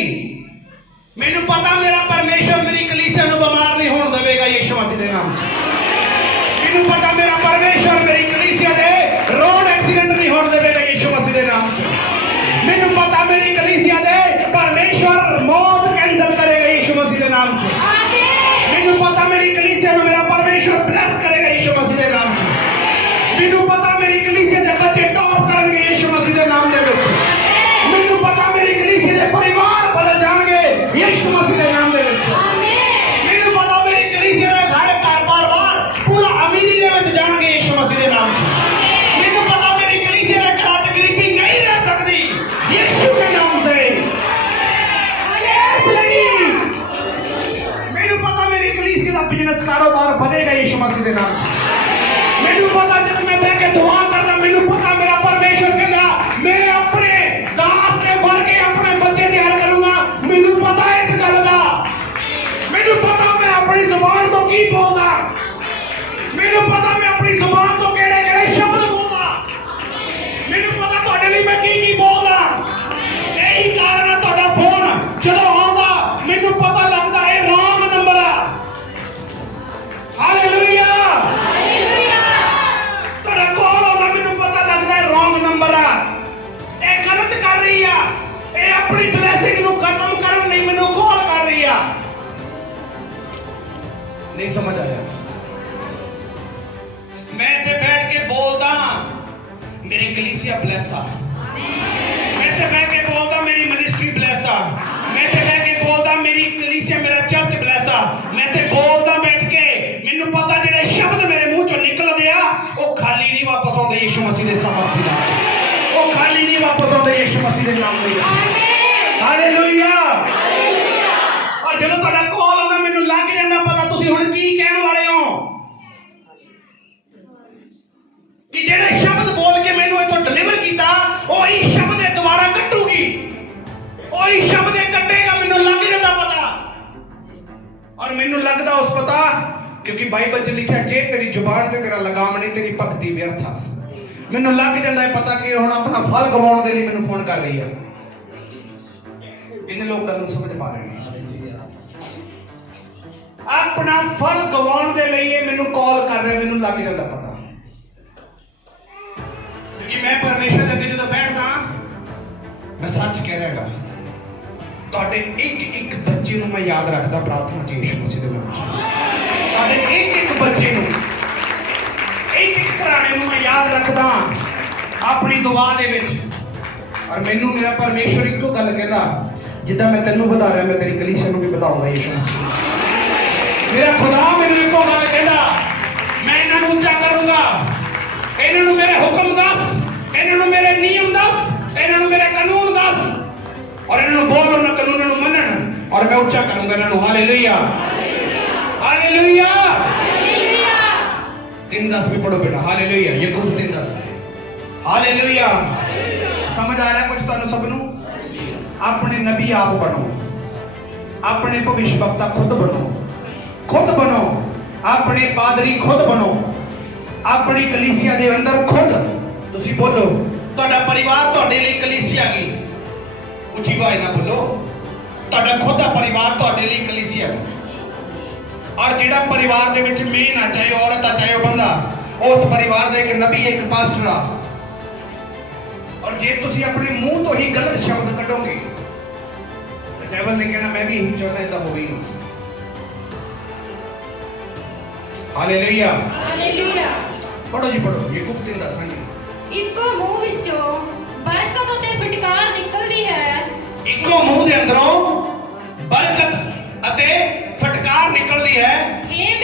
ਮੈਨੂੰ ਪਤਾ ਮੇਰਾ ਪਰਮੇਸ਼ਰ ਮੇਰੀ ਕਲੀਸਿਆ ਨੂੰ ਬਿਮਾਰ ਨਹੀਂ ਹੋਣ ਦੇਵੇਗਾ ਯਿਸੂ ਮਸੀਹ ਦੇ ਨਾਮ 'ਚ ਮੈਨੂੰ ਪਤਾ ਮੇਰਾ ਪਰਮੇਸ਼ਰ ਮੇਰੀ ਕਲੀਸਿਆ ਦੇ ਰੋਡ ਐਕਸੀਡੈਂਟ ਨਹੀਂ ਹੋਣ ਦੇਵੇਗਾ ਯਿਸੂ ਮਸੀਹ ਦੇ ਨਾਮ 'ਚ ਮੈਨੂੰ ਪਤਾ ਮੇਰੀ ਕਲੀਸਿਆ ਦੇ ਪਰਮੇਸ਼ਰ ਮੌਤ ਕੈਂਸਲ ਕਰੇਗਾ ਯਿਸੂ ਮਸੀਹ ਦੇ ਨਾਮ 'ਚ ਮੈਨੂੰ ਪਤਾ ਮੇਰੀ ਕਲੀਸਿਆ ਨੂੰ ਮੇਰਾ ਪਰਮੇਸ਼ਰ ਬਲੈਸ ਕਰੇਗਾ ਯਿਸੂ ਮਸੀਹ ਦੇ ਨਾਮ 'ਚ ਮੈਨੂੰ ਪਤਾ ਮੇਰੀ ਕਲੀਸਿਆ ਦੇ ਬੱਚੇ ਟੌਪ ਕਰਨਗੇ ਯਿਸੂ ਮਸੀਹ ਦੇ ਨਾਮ ਦੇ ਵਿੱਚ ਮੈਨੂੰ ਪਤਾ ਮੇਰੀ ਕਲੀਸਿਆ ਦੇ ਪਰਿਵਾਰ ਬਦਲ ਜਾਣਗੇ ਯਿਸੂ ਮਸੀਹ ਦੇ ਨਾਮ ਦੇ ਵਿੱਚ ਮੈਨੂੰ ਪਤਾ ਮੇਰੀ ਕਲੀਸਿਆ ਦੇ ਘਰ ਬਾਰ ਪੂਰਾ ਅਮੀਰੀ ਦੇ ਵਿੱਚ ਜਾਣਗੇ ਯਿਸੂ ਮਸੀਹ ਦੇ ਨਾਮ 'ਚ ਮੈਨੂੰ ਪਤਾ ਮੇਰੀ ਕਲੀਸਿਆ ਦੇ ਘਰਾਂ 'ਚ ਗਰੀਬੀ ਨਹੀਂ ਰਹਿ ਸਕਦੀ ਯਿਸੂ ਦੇ ਨਾਮ ਸੇ ਮੈਨੂੰ ਪਤਾ ਮੇਰੀ ਕਲੀਸਿਆ ਦਾ ਬਿਜ਼ਨਸ ਕਾਰੋਬਾਰ ਵਧੇਗਾ ਯਿਸੂ ਮਸੀਹ ਦੇ ਨਾਮ 'ਚ ਮੈਨੂੰ ਪਤਾ ਜਦ ਮੈਂ ਬਹਿ ਕੇ ਦੁਆ ਕਰਦਾ ਮੈਨੂੰ ਪਤਾ ਮੇਰਾ ਪਰਮੇਸ਼ਰ ਕਹਿੰਦਾ ਮੈਂ ਆਪਣੇ ਦਾਸ ਦੇ ਵਰਗੇ ਆਪਣੇ ਬੱਚੇ ਤਿਆਰ ਕਰੂੰਗਾ ਮੈਨੂੰ ਪਤਾ ਇਸ ਗੱਲ ਦਾ ਮੈਨੂੰ ਪਤਾ ਮੈਂ ਆਪਣੀ ਜ਼ੁਬਾਨ ਤੋਂ ਕੀ ਬੋਲਦਾ ਮੈਨੂੰ ਪਤਾ ਮੈਂ ਆਪਣੀ ਜ਼ੁਬਾਨ ਤੋਂ ਕਿਹੜੇ ਕਿਹੜੇ ਸ਼ਬਦ ਬੋਲਦਾ ਮੈਨੂੰ ਪਤਾ ਤੁਹਾਡੇ ਲਈ ਮੈਂ ਕੀ ਬੋਲਦਾ ਇਹੀ ਕਾਰਨ ਹੈ ਤੁਹਾਡਾ ਫੋਨ ਜਦੋਂ ਆਉਂਦਾ ਮੈਨੂੰ ਪਤਾ ਲੱਗਦਾ ਇਹ ਰੌਂਗ ਨੰਬਰ ਆ ਹਾਲੇਲੂਇਆ ਤੁਹਾਡਾ ਕਾਲ ਆਉਂਦਾ ਮੈਨੂੰ ਪਤਾ ਲੱਗਦਾ ਇਹ ਰੌਂਗ ਨੰਬਰ ਆ ਇਹ ਗਲਤ ਕਰ ਰਹੀ ਆ ਇਹ ਆਪਣੀ ਬਲੇਸਿੰਗ ਨੂੰ ਖਤਮ ਕਰਨ ਲਈ ਮੈਨੂੰ ਕਾਲ ਕਰ ਰਹੀ ਆ ਨਹੀਂ ਸਮਝ ਆਇਆ ਮੈਂ ਇੱਥੇ ਬੈਠ ਕੇ ਬੋਲਦਾ ਮੇਰੀ ਕਲੀਸਿਆ ਬਲੈਸ ਆ ਮੈਂ ਇੱਥੇ ਬੈਠ ਕੇ ਬੋਲਦਾ ਮੇਰੀ ਮਿਨਿਸਟਰੀ ਬਲੈਸ ਆ ਮੈਂ ਇੱਥੇ ਬੈਠ ਕੇ ਬੋਲਦਾ ਮੇਰੀ ਕਲੀਸਿਆ ਮੇਰਾ ਚਰਚ ਬਲੈਸ ਆ ਮੈਂ ਇੱਥੇ ਬੋਲਦਾ ਬੈਠ ਕੇ ਮੈਨੂੰ ਪਤਾ ਜਿਹੜੇ ਸ਼ਬਦ ਮੇਰੇ ਮੂੰਹ ਚੋਂ ਨਿਕਲਦੇ ਆ ਉਹ ਖਾਲੀ ਨਹੀਂ ਵਾਪਸ ਆਉਂਦੇ ਯਿਸੂ ਮਸੀਹ ਦੇ ਸਮਰਥ ਨਾਲ ਉਹ ਖਾਲੀ ਨਹੀਂ ਵਾਪਸ ਆਉਂਦੇ ਯਿਸੂ ਮਸੀਹ ਦੇ ਨਾਮ ਨਾਲ ਹਾਲੇਲੂਇਆ ਔਰ ਜਦੋਂ ਤੁਹਾਡਾ ਕਾਲ ਆਉਂਦਾ ਮੈਨੂੰ ਲੱਗ ਜਾਂਦਾ ਪਤਾ ਤੁਸੀਂ ਹੁਣ ਕੀ ਕਹਿਣ ਵਾਲੇ ਹੋ ਕਿ ਜਿਹੜੇ ਸ਼ਬਦ ਬੋਲ ਕੇ ਮੈਨੂੰ ਇੱਥੋਂ ਡਿਲੀਵਰ ਕੀਤਾ ਉਹੀ ਸ਼ਬਦ ਇਹ ਦੁਬਾਰਾ ਕੱਟੂਗੀ ਉਹੀ ਸ਼ਬਦ ਇਹ ਕੱਟੇਗਾ ਮੈਨੂੰ ਲੱਗ ਜਾਂਦਾ ਪਤਾ ਔਰ ਮੈਨੂੰ ਲੱਗਦਾ ਉਸ ਪਤਾ ਕਿਉਂਕਿ ਬਾਈਬਲ 'ਚ ਲਿਖਿਆ ਜੇ ਤੇਰੀ ਜ਼ੁਬਾਨ ਤੇ ਤੇਰਾ ਲਗਾਮ ਨਹੀਂ ਤੇਰੀ ਭਗਤੀ ਵਿਅਰਥ ਆ ਮੈਨੂੰ ਲੱਗ ਜਾਂਦਾ ਹੈ ਪਤਾ ਕਿ ਹੁਣ ਆਪਣਾ ਫਲ ਗਵਾਉਣ ਦੇ ਲਈ ਮੈਨੂੰ ਫੋਨ ਕਰ ਰਹੀ ਆ ਕਿੰਨੇ ਲੋਕ ਗੱਲ ਨੂੰ ਸਮਝ ਪਾ ਰਹੇ ਨੇ ਆਪਣਾ ਫਲ ਗਵਾਉਣ ਦੇ ਲਈ ਇਹ ਮੈਨੂੰ ਕਾਲ ਕਰ ਰਿਹਾ ਮੈਨੂੰ ਲੱਗ ਜਾਂਦਾ ਪਤਾ ਕਿਉਂਕਿ ਮੈਂ ਪਰਮੇਸ਼ਰ ਦੇ ਅੱਗੇ ਜਦੋਂ ਬੈਠਦਾ ਮੈਂ ਸੱਚ ਕਹਿ ਰਿਹਾਗਾ ਤੁਹਾਡੇ ਇੱਕ ਬੱਚੇ ਨੂੰ ਮੈਂ ਯਾਦ ਰੱਖਦਾ ਪ੍ਰਾਰਥਨਾ 'ਚ ਯਿਸੂ ਮਸੀਹ ਦੇ ਨਾਮ 'ਚ ਤੁਹਾਡੇ ਇੱਕ ਬੱਚੇ ਨੂੰ ਇੱਕ ਘਰਾਣੇ ਨੂੰ ਮੈਂ ਯਾਦ ਰੱਖਦਾ ਆਪਣੀ ਦੁਆ ਦੇ ਵਿੱਚ ਔਰ ਮੈਨੂੰ ਮੇਰਾ ਪਰਮੇਸ਼ਰ ਇੱਕੋ ਗੱਲ ਕਹਿੰਦਾ ਜਿੱਦਾਂ ਮੈਂ ਤੈਨੂੰ ਵਧਾ ਰਿਹਾ ਮੈਂ ਤੇਰੀ ਕਲੀਸਿਆ ਨੂੰ ਵੀ ਵਧਾਉਂਗਾ ਯਿਸੂ ਮਸੀਹ ਮੇਰਾ ਖੁਦਾ ਮੈਨੂੰ ਇੱਕੋ ਗੱਲ ਕਹਿੰਦਾ ਮੈਂ ਇਹਨਾਂ ਨੂੰ ਉੱਚਾ ਕਰੂੰਗਾ ਇਹਨਾਂ ਨੂੰ ਮੇਰੇ ਹੁਕਮ ਦੱਸ ਇਹਨਾਂ ਨੂੰ ਮੇਰੇ ਨਿਯਮ ਦੱਸ ਇਹਨਾਂ ਨੂੰ ਮੇਰੇ ਕਾਨੂੰਨ ਦੱਸ ਔਰ ਇਹਨਾਂ ਨੂੰ ਬੋਲ ਉਹਨਾਂ ਕਾਨੂੰਨਾਂ ਨੂੰ ਮੰਨਣ ਔਰ ਮੈਂ ਉੱਚਾ ਕਰੂੰਗਾ ਇਹਨਾਂ ਨੂੰ ਹਾਲੇਲੂਇਆ ਹਾਲੇਲੂਇਆ 3:10 ਵੀ ਪੜੋ ਬੇਟਾ ਹਾਲੇਲੂਇਆ ਯਾਕੂਬ 3:10 ਹਾਲੇਲੂਇਆ ਸਮਝ ਆ ਰਿਹਾ ਕੁਝ ਤੁਹਾਨੂੰ ਸਭ ਨੂੰ ਆਪਣੇ ਨਬੀ ਆਪ ਬਣੋ ਆਪਣੇ ਭਵਿਸ਼ਵਕਤਾ ਖੁਦ ਬਣੋ ਆਪਣੇ ਪਾਦਰੀ ਖੁਦ ਬਣੋ ਆਪਣੀ ਕਲੀਸਿਆ ਦੇ ਅੰਦਰ ਖੁਦ ਤੁਸੀਂ ਬੋਲੋ ਤੁਹਾਡਾ ਪਰਿਵਾਰ ਤੁਹਾਡੇ ਲਈ ਕਲੀਸਿਆ ਗਈ ਉੱਚੀ ਆਵਾਜ਼ ਨਾਲ ਬੋਲੋ ਤੁਹਾਡਾ ਖੁਦ ਦਾ ਪਰਿਵਾਰ ਤੁਹਾਡੇ ਲਈ ਕਲੀਸਿਆ ਗਈ ਔਰ ਜਿਹੜਾ ਪਰਿਵਾਰ ਦੇ ਵਿੱਚ ਮੇਨ ਆ ਚਾਹੇ ਔਰਤ ਆ ਚਾਹੇ ਬੰਦਾ ਉਸ ਪਰਿਵਾਰ ਦਾ ਇੱਕ ਨਬੀ ਇੱਕ ਪਾਸਟਰ ਆ ਔਰ ਜੇ ਤੁਸੀਂ ਆਪਣੇ ਮੂੰਹ ਤੋਂ ਹੀ ਗਲਤ ਸ਼ਬਦ ਕੱਢੋਗੇ ਤਾਂ ਡੈਵਲ ਨੇ ਕਹਿਣਾ ਮੈਂ ਵੀ ਇਹੀ ਚਾਹੁੰਦਾ ਇਦਾਂ ਹੋਵੇ ਹਾਲੇਲੂਇਆ ਹਾਲੇਲੂਇਆ ਪੜੋ ਜੀ ਪੜੋ ਇਹ ਗੁਪਤ ਦਾ ਸੰਗ ਇੱਕੋ ਮੂੰਹ ਵਿੱਚੋਂ ਬਰਕਤ ਅਤੇ ਫਟਕਾਰ ਨਿਕਲਦੀ ਹੈ ਇੱਕੋ ਮੂੰਹ ਦੇ ਅੰਦਰੋਂ ਬਰਕਤ ਅਤੇ ਫਟਕਾਰ ਨਿਕਲਦੀ ਹੈ ਇਹ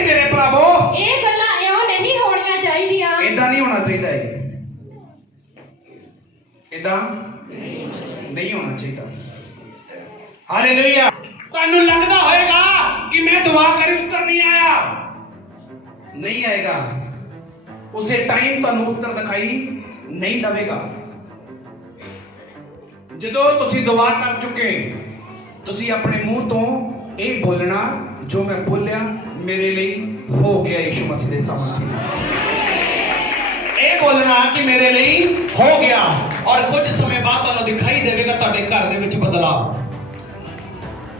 ਮੇਰੇ ਭਰਾਵੋ ਇਹ ਗੱਲਾਂ ਇਉਂ ਨਹੀਂ ਹੋਣੀਆਂ ਚਾਹੀਦੀਆਂ ਇਦਾਂ ਨਹੀਂ ਹੋਣਾ ਚਾਹੀਦਾ ਇਦਾਂ ਨਹੀਂ ਹੋਣਾ ਚਾਹੀਦਾ ਹਾਲੇਲੂਇਆ ਤੁਹਾਨੂੰ ਲੱਗਦਾ ਹੋਵੇਗਾ ਕਿ ਮੈਂ ਦੁਆ ਕਰੀ ਉੱਤਰ ਨਹੀਂ ਆਇਆ ਨਹੀਂ ਆਏਗਾ ਉਸੇ ਟਾਈਮ ਤੁਹਾਨੂੰ ਉੱਤਰ ਦਿਖਾਈ ਨਹੀਂ ਦਵੇਗਾ ਜਦੋਂ ਤੁਸੀਂ ਦੁਆ ਕਰ ਚੁੱਕੇ, ਤੁਸੀਂ ਆਪਣੇ ਮੂੰਹ ਤੋਂ ਇਹ ਬੋਲਣਾ, ਜੋ ਮੈਂ ਬੋਲਿਆ ਮੇਰੇ ਲਈ ਹੋ ਗਿਆ ਯਿਸੂ ਮਸੀਹ ਦੇ ਸਾਹਮਣੇ। ਇਹ ਬੋਲਣਾ ਕਿ ਮੇਰੇ ਲਈ ਹੋ ਗਿਆ, ਔਰ ਕੁਝ ਸਮੇਂ ਬਾਅਦ ਤੁਹਾਨੂੰ ਦਿਖਾਈ ਦੇਵੇਗਾ ਤੁਹਾਡੇ ਘਰ ਦੇ ਵਿੱਚ ਬਦਲਾਅ।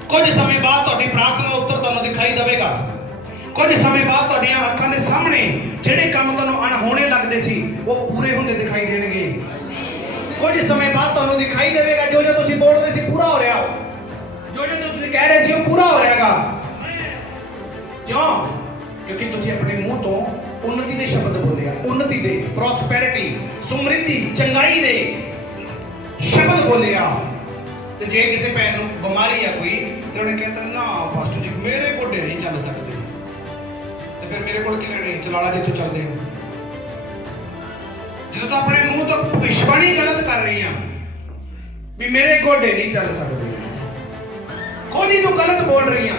ਕੁਝ ਸਮੇਂ ਬਾਅਦ ਤੁਹਾਡੀ ਪ੍ਰਾਰਥਨਾ ਉੱਤਰ ਤੁਹਾਨੂੰ ਦਿਖਾਈ ਦੇਵੇਗਾ। ਕੁਝ ਸਮੇਂ ਬਾਅਦ ਤੁਹਾਡੀਆਂ ਅੱਖਾਂ ਦੇ ਸਾਹਮਣੇ ਜਿਹੜੇ ਕੰਮ ਤੁਹਾਨੂੰ ਅਣਹੋਣੇ ਲੱਗਦੇ ਸੀ ਉਹ ਪੂਰੇ ਹੁੰਦੇ ਦਿਖਾਈ ਦੇਣਗੇ। ਕੁਝ ਸਮੇਂ ਬਾਅਦ ਤੁਹਾਨੂੰ ਦਿਖਾਈ ਦੇਵੇਗਾ ਜੋ ਜੋ ਤੁਸੀਂ ਬੋਲਦੇ ਸੀ ਪੂਰਾ ਹੋ ਰਿਹਾ, ਜੋ ਜੋ ਤੁਸੀਂ ਕਹਿ ਰਹੇ ਸੀ ਉਹ ਪੂਰਾ ਹੋ ਰਿਹਾਗਾ। ਕਿਉਂ? ਕਿਉਂਕਿ ਤੁਸੀਂ ਆਪਣੇ ਮੂੰਹ ਤੋਂ ਉન્નਤੀ ਦੇ ਸ਼ਬਦ ਬੋਲੇ ਆ, ਉન્નਤੀ ਦੇ, ਪ੍ਰੋਸਪੈਰਿਟੀ, ਸਮਰਿੱਧੀ, ਚੰਗਾਈ ਦੇ ਸ਼ਬਦ ਬੋਲੇ ਆ। ਤੇ ਜੇ ਕਿਸੇ ਭੈਣ ਨੂੰ ਬਿਮਾਰੀ ਆ ਕੋਈ ਤੇ ਉਹਨੇ ਕਹਿੰਦਾ ਨਾ ਪਾਸਟਰ ਜੀ ਮੇਰੇ ਗੋਡੇ ਨਹੀਂ ਚੱਲ ਸਕਦੇ, ਤੇ ਫਿਰ ਮੇਰੇ ਕੋਲ ਕੀ ਲੈਣੇ, ਚਲਾਲਾ ਜਿੱਥੋਂ ਚੱਲਦੇ ਆ। ਜਦੋਂ ਤਾਂ ਆਪਣੇ ਮੂੰਹ ਤੋਂ ਭਵਿੱਖਬਾਣੀ ਗਲਤ ਕਰ ਰਹੀ ਆ ਵੀ ਮੇਰੇ ਗੋਡੇ ਨਹੀਂ ਚੱਲ ਸਕਦੇ, ਕੋਈ ਤੂੰ ਗਲਤ ਬੋਲ ਰਹੀ ਆ।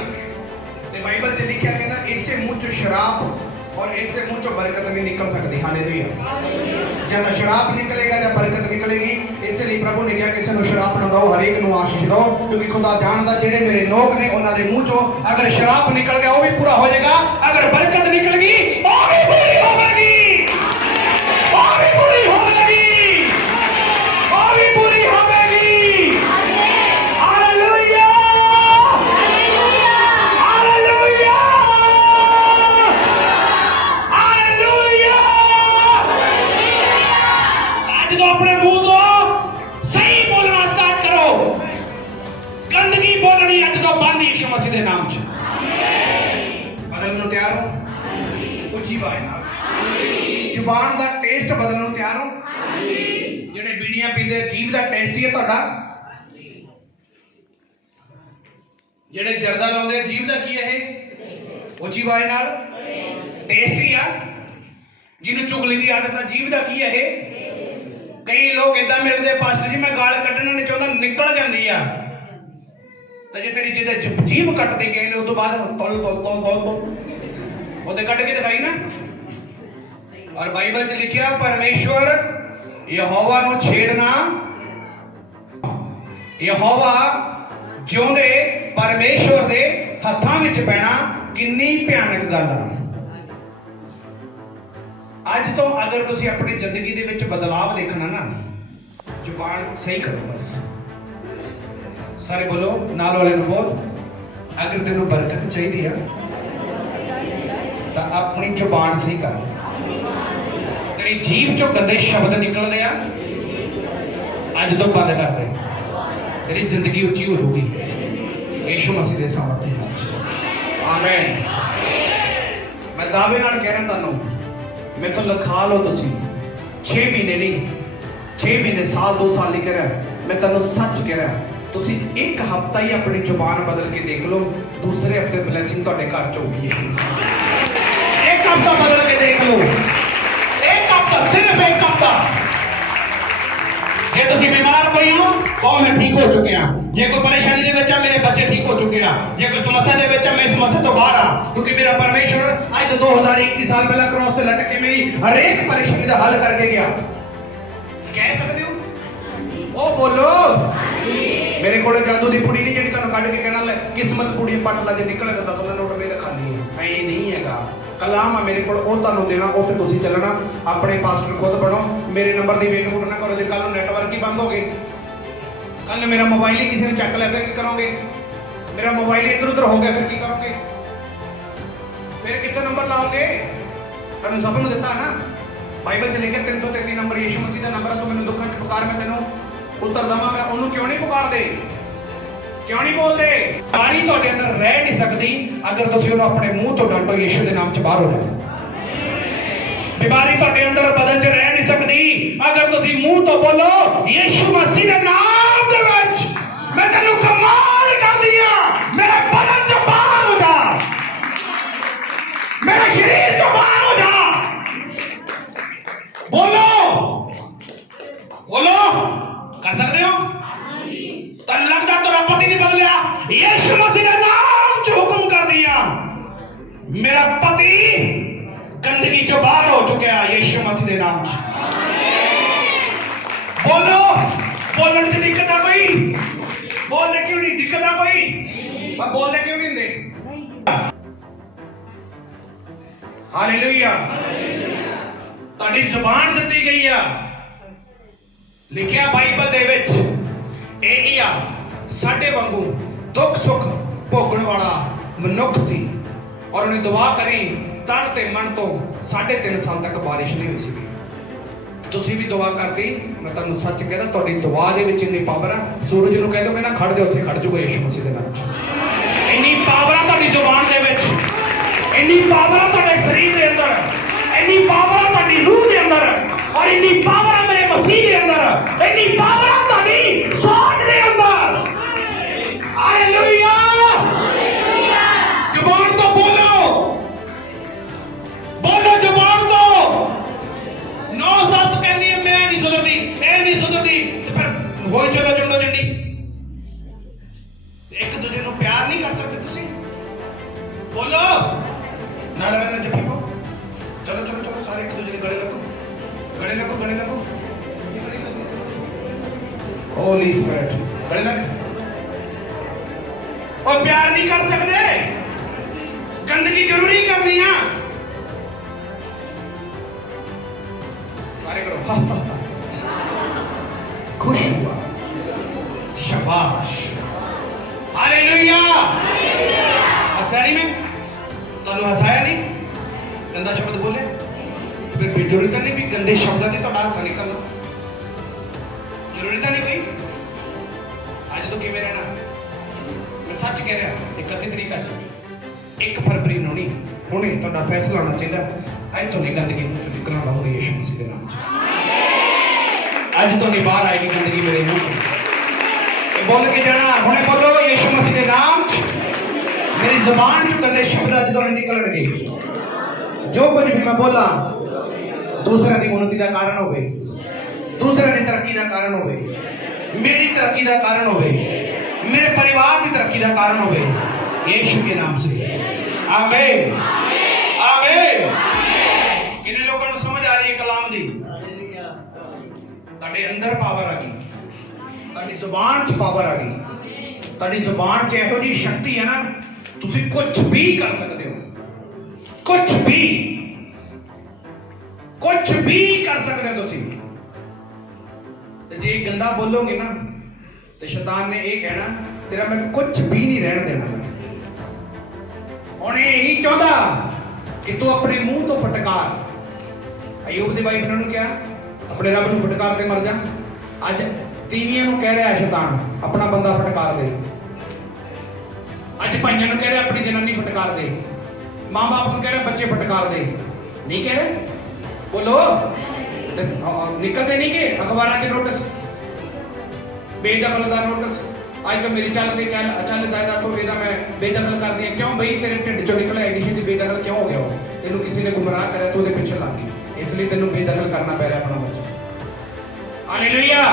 ਤੇ ਬਾਈਬਲ 'ਚ ਲਿਖਿਆ ਕਹਿੰਦਾ ਇਸੇ ਮੂੰਹ 'ਚੋਂ ਸ਼ਰਾਬ ਔਰ ਇਸੇ ਮੂੰਹ 'ਚੋਂ ਬਰਕਤ ਨਹੀਂ ਨਿਕਲ ਸਕਦੀ। ਹਾਲੇਲੂਇਆ। ਜਾਂ ਤਾਂ ਸ਼ਰਾਬ ਨਿਕਲੇਗਾ ਜਾਂ ਬਰਕਤ ਨਿਕਲੇਗੀ। ਇਸ ਲਈ ਪ੍ਰਭੂ ਨੇ ਕਿਹਾ ਕਿਸੇ ਨੂੰ ਸ਼ਰਾਬ ਨਾ ਦਿਓ, ਹਰੇਕ ਨੂੰ ਆਸ਼ੀਸ਼ ਦਿਓ, ਕਿਉਂਕਿ ਖੁਦਾ ਜਾਣਦਾ ਜਿਹੜੇ ਮੇਰੇ ਲੋਕ ਨੇ ਉਹਨਾਂ ਦੇ ਮੂੰਹ 'ਚੋਂ ਅਗਰ ਸ਼ਰਾਬ ਨਿਕਲ ਗਿਆ ਉਹ ਵੀ ਪੂਰਾ ਹੋ ਜਾਏਗਾ, ਅਗਰ ਬਰਕਤ ਨਿਕਲ ਗਈ ਉਹ ਵੀ ਪੂਰੀ ਹੋਵੇਗੀ, ਉਹ ਵੀ ਪੂਰੀ ਹੋਵੇਗੀ, ਉਹ ਵੀ ਪੂਰੀ ਹੋਵੇਗੀ। Hallelujah, hallelujah, hallelujah. ਅੱਜ ਤੋਂ ਆਪਣੇ ਮੂੰਹ ਤੋਂ ਸਹੀ ਬੋਲਣਾ ਸਟਾਰਟ ਕਰੋ। ਗੰਦਗੀ ਬੋਲਣੀ ਅੱਜ ਤੋਂ ਬੰਦ ਯਿਸੂ ਮਸੀਹ ਦੇ ਨਾਮ 'ਚ। ਬਦਲਣ ਨੂੰ ਤਿਆਰ ਹੋ? ਉੱਚੀ ਆਵਾਜ਼ ਨਾਲ। ਜ਼ੁਬਾਨ ਦਾ ਟੇਸਟ ਬਦਲਣ ਨੂੰ ਤਿਆਰ ਹੋ? ਜਿਹੜੇ ਬੀੜੀਆਂ ਪੀਂਦੇ ਜੀਭ ਦਾ ਟੇਸਟ ਹੀ ਹੈ ਤੁਹਾਡਾ। ਜਿਹੜੇ ਜਰਦਾ ਲਾਉਂਦੇ ਜੀਭ ਦਾ ਕੀ ਹੈ ਇਹ? ਉੱਚੀ ਆਵਾਜ਼ ਨਾਲ। ਟੇਸਟ ਹੀ ਆ। ਜਿਹਨੂੰ ਚੁਗਲੀ ਦੀ ਆਦਤ ਆ ਜੀਭ ਦਾ ਕੀ ਹੈ ਇਹ? ਕਈ ਲੋਕ ਇਦਾਂ ਮਿਲਦੇ ਪਾਸਟਰ ਜੀ ਮੈਂ ਗਾਲ ਕੱਢਣਾ ਨਹੀਂ ਚਾਹੁੰਦਾ, ਨਿਕਲ ਜਾਂਦੀ ਆ। ਤੇ ਜੇ ਤੇਰੀ ਜਿਹਦੇ ਜੀਭ ਕੱਟਦੇ ਗਏ ਨੇ ਉਸ ਤੋਂ ਬਾਅਦ ਤੋਲ ਉਹਦੇ ਕੱਢ ਕੇ ਦਿਖਾਈ ਨਾ। ਔਰ ਬਾਈਬਲ 'ਚ ਲਿਖਿਆ ਪਰਮੇਸ਼ਵਰ ਯਹੋਵਾ ਨੂੰ ਛੇੜਨਾ, ਯਹੋਵਾ ਜਿਉਂਦੇ ਪਰਮੇਸ਼ਵਰ ਦੇ ਹੱਥਾਂ ਵਿੱਚ ਪੈਣਾ ਕਿੰਨੀ ਭਿਆਨਕ ਗੱਲ ਆ। ਅੱਜ ਤੋਂ ਅਗਰ ਤੁਸੀਂ ਆਪਣੀ ਜ਼ਿੰਦਗੀ ਦੇ ਵਿੱਚ ਬਦਲਾਵ ਦੇਖਣਾ ਨਾ, ਜ਼ੁਬਾਨ ਸਹੀ ਕਰੋ ਬਸ। ਸਾਰੇ ਬੋਲੋ, ਨਾਲ ਵਾਲੇ ਨੂੰ ਬੋਲ, ਅਗਰ ਤੈਨੂੰ ਬਰਕਤ ਚਾਹੀਦੀ ਆ ਤਾਂ ਆਪਣੀ ਜ਼ੁਬਾਨ ਸਹੀ ਕਰ। ਤੇਰੀ ਜੀਭ ਚੋਂ ਗੰਦੇ ਸ਼ਬਦ ਨਿਕਲਦੇ ਆ, ਅੱਜ ਤੋਂ ਬੰਦ ਕਰ ਦੇ। ਤੇਰੀ ਜ਼ਿੰਦਗੀ ਉੱਚੀ ਹੋ ਜਾਊਗੀ ਯਿਸੂ ਮਸੀਹ ਦੇ ਸਾਮਰਥ ਨਾਲ। ਆਮੇਨ। ਮੈਂ ਦਾਅਵੇ ਨਾਲ ਕਹਿ ਰਿਹਾ ਤੁਹਾਨੂੰ, ਮੇਰੇ ਤੋਂ ਲਿਖਾ ਲਓ ਤੁਸੀਂ 6 ਮਹੀਨੇ ਨਹੀਂ, 6 ਮਹੀਨੇ, ਸਾਲ, 2 ਸਾਲ ਨਹੀਂ ਕਹਿ ਰਿਹਾ, ਮੈਂ ਤੁਹਾਨੂੰ ਸੱਚ ਕਹਿ ਰਿਹਾ। ਤੁਸੀਂ ਇੱਕ ਹਫ਼ਤਾ ਹੀ ਆਪਣੀ ਜ਼ੁਬਾਨ ਬਦਲ ਕੇ ਦੇਖ ਲਓ, ਦੂਸਰੇ ਹਫ਼ਤੇ ਬਲੇਸਿੰਗ ਤੁਹਾਡੇ ਘਰ 'ਚ ਹੋਊਗੀ। ਇੱਕ ਹਫ਼ਤਾ ਬਦਲ ਕੇ ਦੇਖ ਲਓ, ਇੱਕ ਹਫ਼ਤਾ, ਸਿਰਫ ਇੱਕ ਹਫ਼ਤਾ। ਜੇ ਤੁਸੀਂ ਬਿਮਾਰ ਪਏ ਹੋ ਕਹੋ ਮੈਂ ਠੀਕ ਹੋ ਚੁੱਕਿਆ। ਜੇ ਕੋਈ ਪਰੇਸ਼ਾਨੀ ਦੇ ਵਿੱਚ ਆ ਮੇਰੇ ਬੱਚੇ ਠੀਕ ਹੋ ਚੁੱਕੇ ਆ। ਜੇ ਕੋਈ ਸਮੱਸਿਆ ਦੇ ਵਿੱਚ ਆ ਮੈਂ ਇਸ ਸਮੱਸਿਆ ਤੋਂ ਬਾਹਰ ਆ, ਕਿਉਂਕਿ ਮੇਰਾ ਪਰਮੇਸ਼ਵਰ ਅੱਜ ਤੋਂ 2021 ਸਾਲ ਪਹਿਲਾਂ ਕ੍ਰੋਸ ਤੇ ਲਟਕ ਕੇ ਮੇਰੀ ਹਰੇਕ ਪਰੇਸ਼ਾਨੀ ਦਾ ਹੱਲ ਕਰਕੇ ਗਿਆ। ਕਹਿ ਸਕਦੇ ਹੋ? ਉਹ ਬੋਲੋ। ਮੇਰੇ ਕੋਲ ਜਾਦੂ ਦੀ ਪੁੜੀ ਨਹੀਂ ਜਿਹੜੀ ਤੁਹਾਨੂੰ ਕੱਢ ਕੇ ਕਹਿਣਾ ਲੈ ਕਿਸਮਤ ਪੁੜੀ ਪੱਟ ਲਾ ਜੇ ਨਿਕਲੇ ਤਾਂ 10 ਨੋਟ ਮੇਰੇ ਖਾਲੀ ਹੈ। ਐ ਨਹੀਂ ਹੈਗਾ, ਕਲਾਮ ਆ ਮੇਰੇ ਕੋਲ, ਉਹ ਤੁਹਾਨੂੰ ਦੇਣਾ, ਉੱਥੇ ਤੁਸੀਂ ਚੱਲਣਾ। ਆਪਣੇ ਪਾਸਟਰ ਖੁਦ ਬਣੋ। ਮੇਰੇ ਨੰਬਰ ਦੀ ਵੇਟ ਵੂਟ ਨਾ ਕਰੋ। ਜੇ ਕੱਲ ਨੂੰ ਨੈਟਵਰਕ ਹੀ ਬੰਦ ਹੋ ਗਏ, ਕੱਲ ਮੇਰਾ ਮੋਬਾਈਲ ਹੀ ਕਿਸੇ ਨੇ ਚੱਕ ਲਿਆ ਫਿਰ ਕੀ ਕਰੋਗੇ? ਮੇਰਾ ਮੋਬਾਈਲ ਇੱਧਰ ਉੱਧਰ ਹੋ ਗਿਆ ਫਿਰ ਕੀ ਕਰੋਗੇ? ਫਿਰ ਕਿੱਥੇ ਨੰਬਰ ਲਾਓਗੇ? ਤੁਹਾਨੂੰ ਸਭ ਨੂੰ ਦਿੱਤਾ ਨਾ ਬਾਈਬਲ 'ਚ ਲਿਖਿਆ 333 ਨੰਬਰ ਯਿਸੂ ਮਸੀਹ ਦਾ ਨੰਬਰ। ਤੂੰ ਮੈਨੂੰ ਦੁੱਖਾਂ 'ਚ ਪੁਕਾਰ, ਮੈਂ ਤੈਨੂੰ ਉੱਤਰ ਦਵਾਂਗਾ। ਉਹਨੂੰ ਕਿਉਂ ਨਹੀਂ ਪੁਕਾਰਦੇ? ਕਿਉਂ ਨਹੀਂ ਬੋਲਦੇ? ਬਾਣੀ ਤੁਹਾਡੇ ਅੰਦਰ ਰਹਿ ਨਹੀਂ ਸਕਦੀ ਅਗਰ ਤੁਸੀਂ ਉਹਨੂੰ ਆਪਣੇ ਮੂੰਹ ਤੋਂ ਡਾਂਟੋ ਯਿਸੂ ਦੇ ਨਾਮ 'ਚ ਬਾਹਰ ਹੋ ਜਾਓ। ਬਿਮਾਰੀ ਤੁਹਾਡੇ ਅੰਦਰ ਬਦਨ 'ਚ ਰਹਿ ਨਹੀਂ ਸਕਦੀ ਅਗਰ ਤੁਸੀਂ ਮੂੰਹ ਤੋਂ ਬੋਲੋ ਯਿਸੂ ਮਸੀਹ ਦੇ ਨਾਮ ਦੇ ਵਿੱਚ ਮੈਂ ਤੈਨੂੰ ਕਮਾਲ ਕਰਦੀ ਆ, ਮੇਰਾ ਬਦਨ 'ਚ ਬਾਹਰ ਹੋ ਜਾ, ਮੇਰੇ ਸਰੀਰ 'ਚ ਬਾਹਰ ਹੋ ਜਾ। ਬੋਲੋ, ਬੋਲੋ। ਕਰ ਸਕਦੇ ਹੋ? ਤਾਂ ਲੱਗਦਾ ਤੇਰਾ ਪਤੀ ਨਹੀਂ ਬਦਲਿਆ, ਯਿਸੂ ਮਸੀਹ ਦੇ ਨਾਮ 'ਚ ਹੁਕਮ ਕਰ ਦਿਆ, ਮੇਰਾ ਪਤੀ ਗੰਦਗੀ 'ਚੋਂ ਬਾਹਰ ਹੋ ਚੁੱਕਿਆ ਯਿਸੂ ਮਸੀਹ ਦੇ ਨਾਮ 'ਚ। ਬੋਲੋ, बोलने च दिक्कत आ कोई? बोलने क्यों नहीं? दिक्कत आ कोई? पर बोलने क्यों नहीं दे? हालेलुया। ਤੁਹਾਡੀ ਜ਼ੁਬਾਨ ਦਿੱਤੀ ਗਈ ਆ। ਲਿਖਿਆ ਬਾਈਬਲ ਦੇ ਵਿੱਚ ਏਲੀਆ ਸਾਡੇ ਵਾਂਗੂ ਦੁੱਖ ਸੁੱਖ ਭੋਗਣ ਵਾਲਾ ਮਨੁੱਖ ਸੀ ਔਰ ਉਹਨੇ ਦੁਆ ਕਰੀ ਤਨ ਤੇ ਮਨ ਤੋਂ 3.5 ਸਾਲ ਤੱਕ ਬਾਰਿਸ਼ ਨਹੀਂ ਹੋਈ ਸੀ। ਤੁਸੀਂ ਵੀ ਦੁਆ ਕਰਕੇ ਮੈਂ ਤੁਹਾਨੂੰ ਸੱਚ ਕਹਿੰਦਾ ਤੁਹਾਡੀ ਦੁਆ ਦੇ ਵਿੱਚ ਇੰਨੀ ਪਾਵਰ ਆ। ਸੂਰਜ ਨੂੰ ਕਹਿ ਦੋ ਮੈਂ ਨਾ ਖੜ ਦੇ ਉੱਥੇ ਖੜ ਜਾਊਗਾ ਯਿਸੂ ਮਸੀਹ ਦੇ ਨਾਮ 'ਚ। ਇੰਨੀ ਪਾਵਰ ਆ ਤੁਹਾਡੀ ਜ਼ੁਬਾਨ ਦੇ ਵਿੱਚ, ਇੰਨੀ ਪਾਵਰ ਆ ਤੁਹਾਡੇ ਸਰੀਰ ਦੇ ਅੰਦਰ, ਇੰਨੀ ਪਾਵਰ ਆ ਤੁਹਾਡੀ रूह के अंदर और इतनी पावर है मेरे मसीह के अंदर, इतनी पावर है ਤੁਹਾਡੀ सोच के अंदर। हालेलुया। जुबान तो बोलो, बोलो जुबान तो। नौ सस कहती है मैं नहीं सुधरती, ए नहीं सुधरती, तो फिर हो चलो जंडो जंडी। एक दूसरे को प्यार नहीं कर सकते तुसी? बोलो ना लड़ना जब को चलो चलो चलो सारे एक दूसरे के गले लगो, गले लगो, गले लगो। होली स्पिरिट गले लग। और प्यार नहीं कर सकते, गंदगी जरूरी करनी है। अरे करो खुश हुआ, शाबाश, हालेलुया। हंसाई में तनु हंसाया नहीं, गंदा शब्द बोले, फिर जरूरत नहीं भी गंदे शब्दों से तो हासा निकलना, जरूरत नहीं कोई। आज तो किमें रहना, मैं सच कह रहा 31 तरीक अज 1 फरवरी होनी होने तो फैसला होना चाहिए। अज तो नहीं गंदगी निकलना होगी यीशु मसीह के नाम से। अज तो नहीं बाहर आएगी गंदगी मेरे मुंह से, बोल के जाना हुणे बोलो यीशु मसीह के नाम से। मेरी जुबान जो गंदे शब्द अज तो नहीं निकलणगे। जो कुछ भी मैं बोला दूसरे की उन्नति का कारण हो, दूसरे की तरक्की का कारण हो, मेरी तरक्की का कारण हो, मेरे परिवार की तरक्की का कारण हो, यीशु के नाम से। आमीन आमीन। कितने लोगों को समझ आ रही है कलाम दी? ਤੁਹਾਡੇ अंदर पावर आ गई, ਤੁਹਾਡੀ ਜ਼ੁਬਾਨ 'ਚ पावर आ गई। ਤੁਹਾਡੀ ਜ਼ੁਬਾਨ 'ਚ ਇਹੋ ਜਿਹੀ ਸ਼ਕਤੀ ਹੈ ਨਾ, ਤੁਸੀਂ ਕੁਝ ਵੀ कर सकते हो, कुछ भी कर सकते हो तुसी। तो जे गंदा बोलोगे ना तो शैतान ने ये कहना तेरा मैं कुछ भी नहीं रहने देना। उन्हें यही चाहता कि तू अपने मुंह तो फटकार। अयूब दी वाइफ ने क्या अपने रब नूं फटकार दे मर जा। अज तीवियां नूं कह रहा है शैतान अपना बंदा फटकार दे। अज भाइयों नूं कह रहा अपनी जनानी फटकार दे। माँ बाप को कह रहे बच्चे फटकार दे, नहीं कह रहे? बोलो निकलते नहीं के अखबार के नोटिस बेदखल का नोटिस। आज तो मेरी चल जायदाद तो मैं बेदखल कर दिया। क्यों भाई तेरे ढिड चो निकला एडी छेती बेदखल क्यों हो गया? तेन किसी ने गुमराह करे तो उसके पीछे लग गई, इसलिए तेन बेदखल करना पै रहा अपना बच्चा। हालेलुया।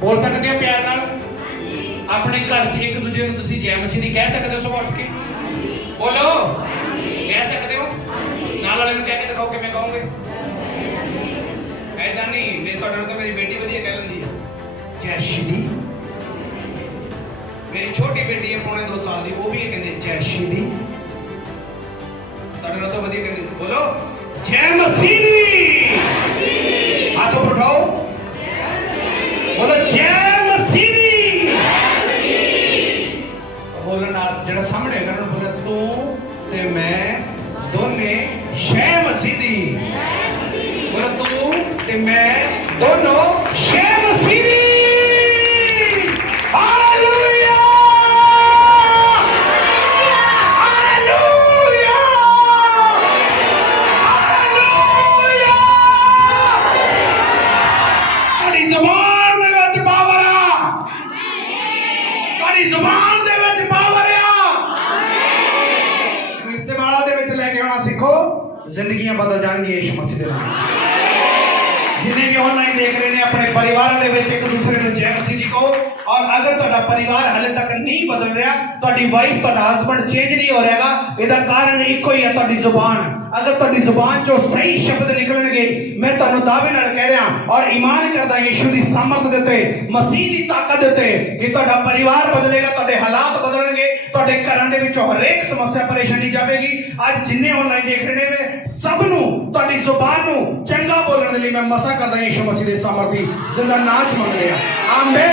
बोल सकते हो प्यार नाल? अपने घर च एक दूसरे को तुसीं जय मसीह दी कह सकते हो सुबह उठ के? बोलो कह सकते हो? नाल वाले कह के दिखाओ कि मैं कहूँगे ऐसा नहीं। मेरे तो मेरी बेटी वधिया कह लेंदी है जय श्री। मेरी छोटी बेटी है 2.5 साल की, वो भी ये कहती जय श्री। तो वधिया कहती बोलो जय मसीह। हाथ ऊपर उठाओ बोलो जय मसीह। बोलना जेड़ा सामने है बोले तू ते मैं दोने शै मसीह दी। बोले तू ते मैं दोनों शै मसीह दी। हालेलुया हालेलुया हालेलुया। तेरी जुबान दे विच पावर आ, तेरी जुबान दे विच पावर आ। इस्तेमाल दे विच लेके आना सीखो, जिंदगियां बदल जाएंगी यीशु मसीह दे नाम। जिन्हें भी ऑनलाइन देख रहे हैं अपने परिवार दे विच एक दूसरे को जय मसीह जी कहो। और अगर ਤੁਹਾਡਾ परिवार हाले तक नहीं बदल रहा, ਤੁਹਾਡੀ वाइफ ਤੁਹਾਡਾ हस्बैंड चेंज नहीं हो रहा, ਇਹਦਾ कारण ਇੱਕੋ ਹੀ ਹੈ ਤੁਹਾਡੀ ਜ਼ੁਬਾਨ। ਅਗਰ ਤੁਹਾਡੀ ਜ਼ੁਬਾਨ ਚੋਂ ਸਹੀ ਸ਼ਬਦ ਨਿਕਲਣਗੇ ਮੈਂ ਤੁਹਾਨੂੰ ਦਾਅਵੇ ਨਾਲ ਕਹਿ ਰਿਹਾ ਔਰ ਈਮਾਨ ਕਰਦਾ ਯਿਸੂ ਦੀ ਸਮਰਥ ਦੇ ਉੱਤੇ ਮਸੀਹ ਦੀ ਤਾਕਤ ਦੇ ਉੱਤੇ ਕਿ ਤੁਹਾਡਾ ਪਰਿਵਾਰ ਬਦਲੇਗਾ ਤੁਹਾਡੇ ਹਾਲਾਤ ਬਦਲਣਗੇ ਤੁਹਾਡੇ ਘਰਾਂ ਦੇ ਵਿੱਚੋਂ ਹਰੇਕ ਸਮੱਸਿਆ ਪਰੇਸ਼ਾਨੀ ਜਾਵੇਗੀ ਅੱਜ ਜਿੰਨੇ ਆਨਲਾਈਨ ਦੇਖ ਰਹੇ ਨੇ ਵੇ ਸਭ ਨੂੰ ਤੁਹਾਡੀ ਜ਼ੁਬਾਨ ਨੂੰ ਚੰਗਾ ਬੋਲਣ ਦੇ ਲਈ ਮੈਂ ਮਸਾ ਕਰਦਾ ਯਿਸੂ ਮਸੀਹ ਦੇ ਸਮਰਥੀ ਜ਼ਿੰਦਾ ਨਾਮ ਚ ਮੰਗ ਰਿਹਾ ਆਮੀਨ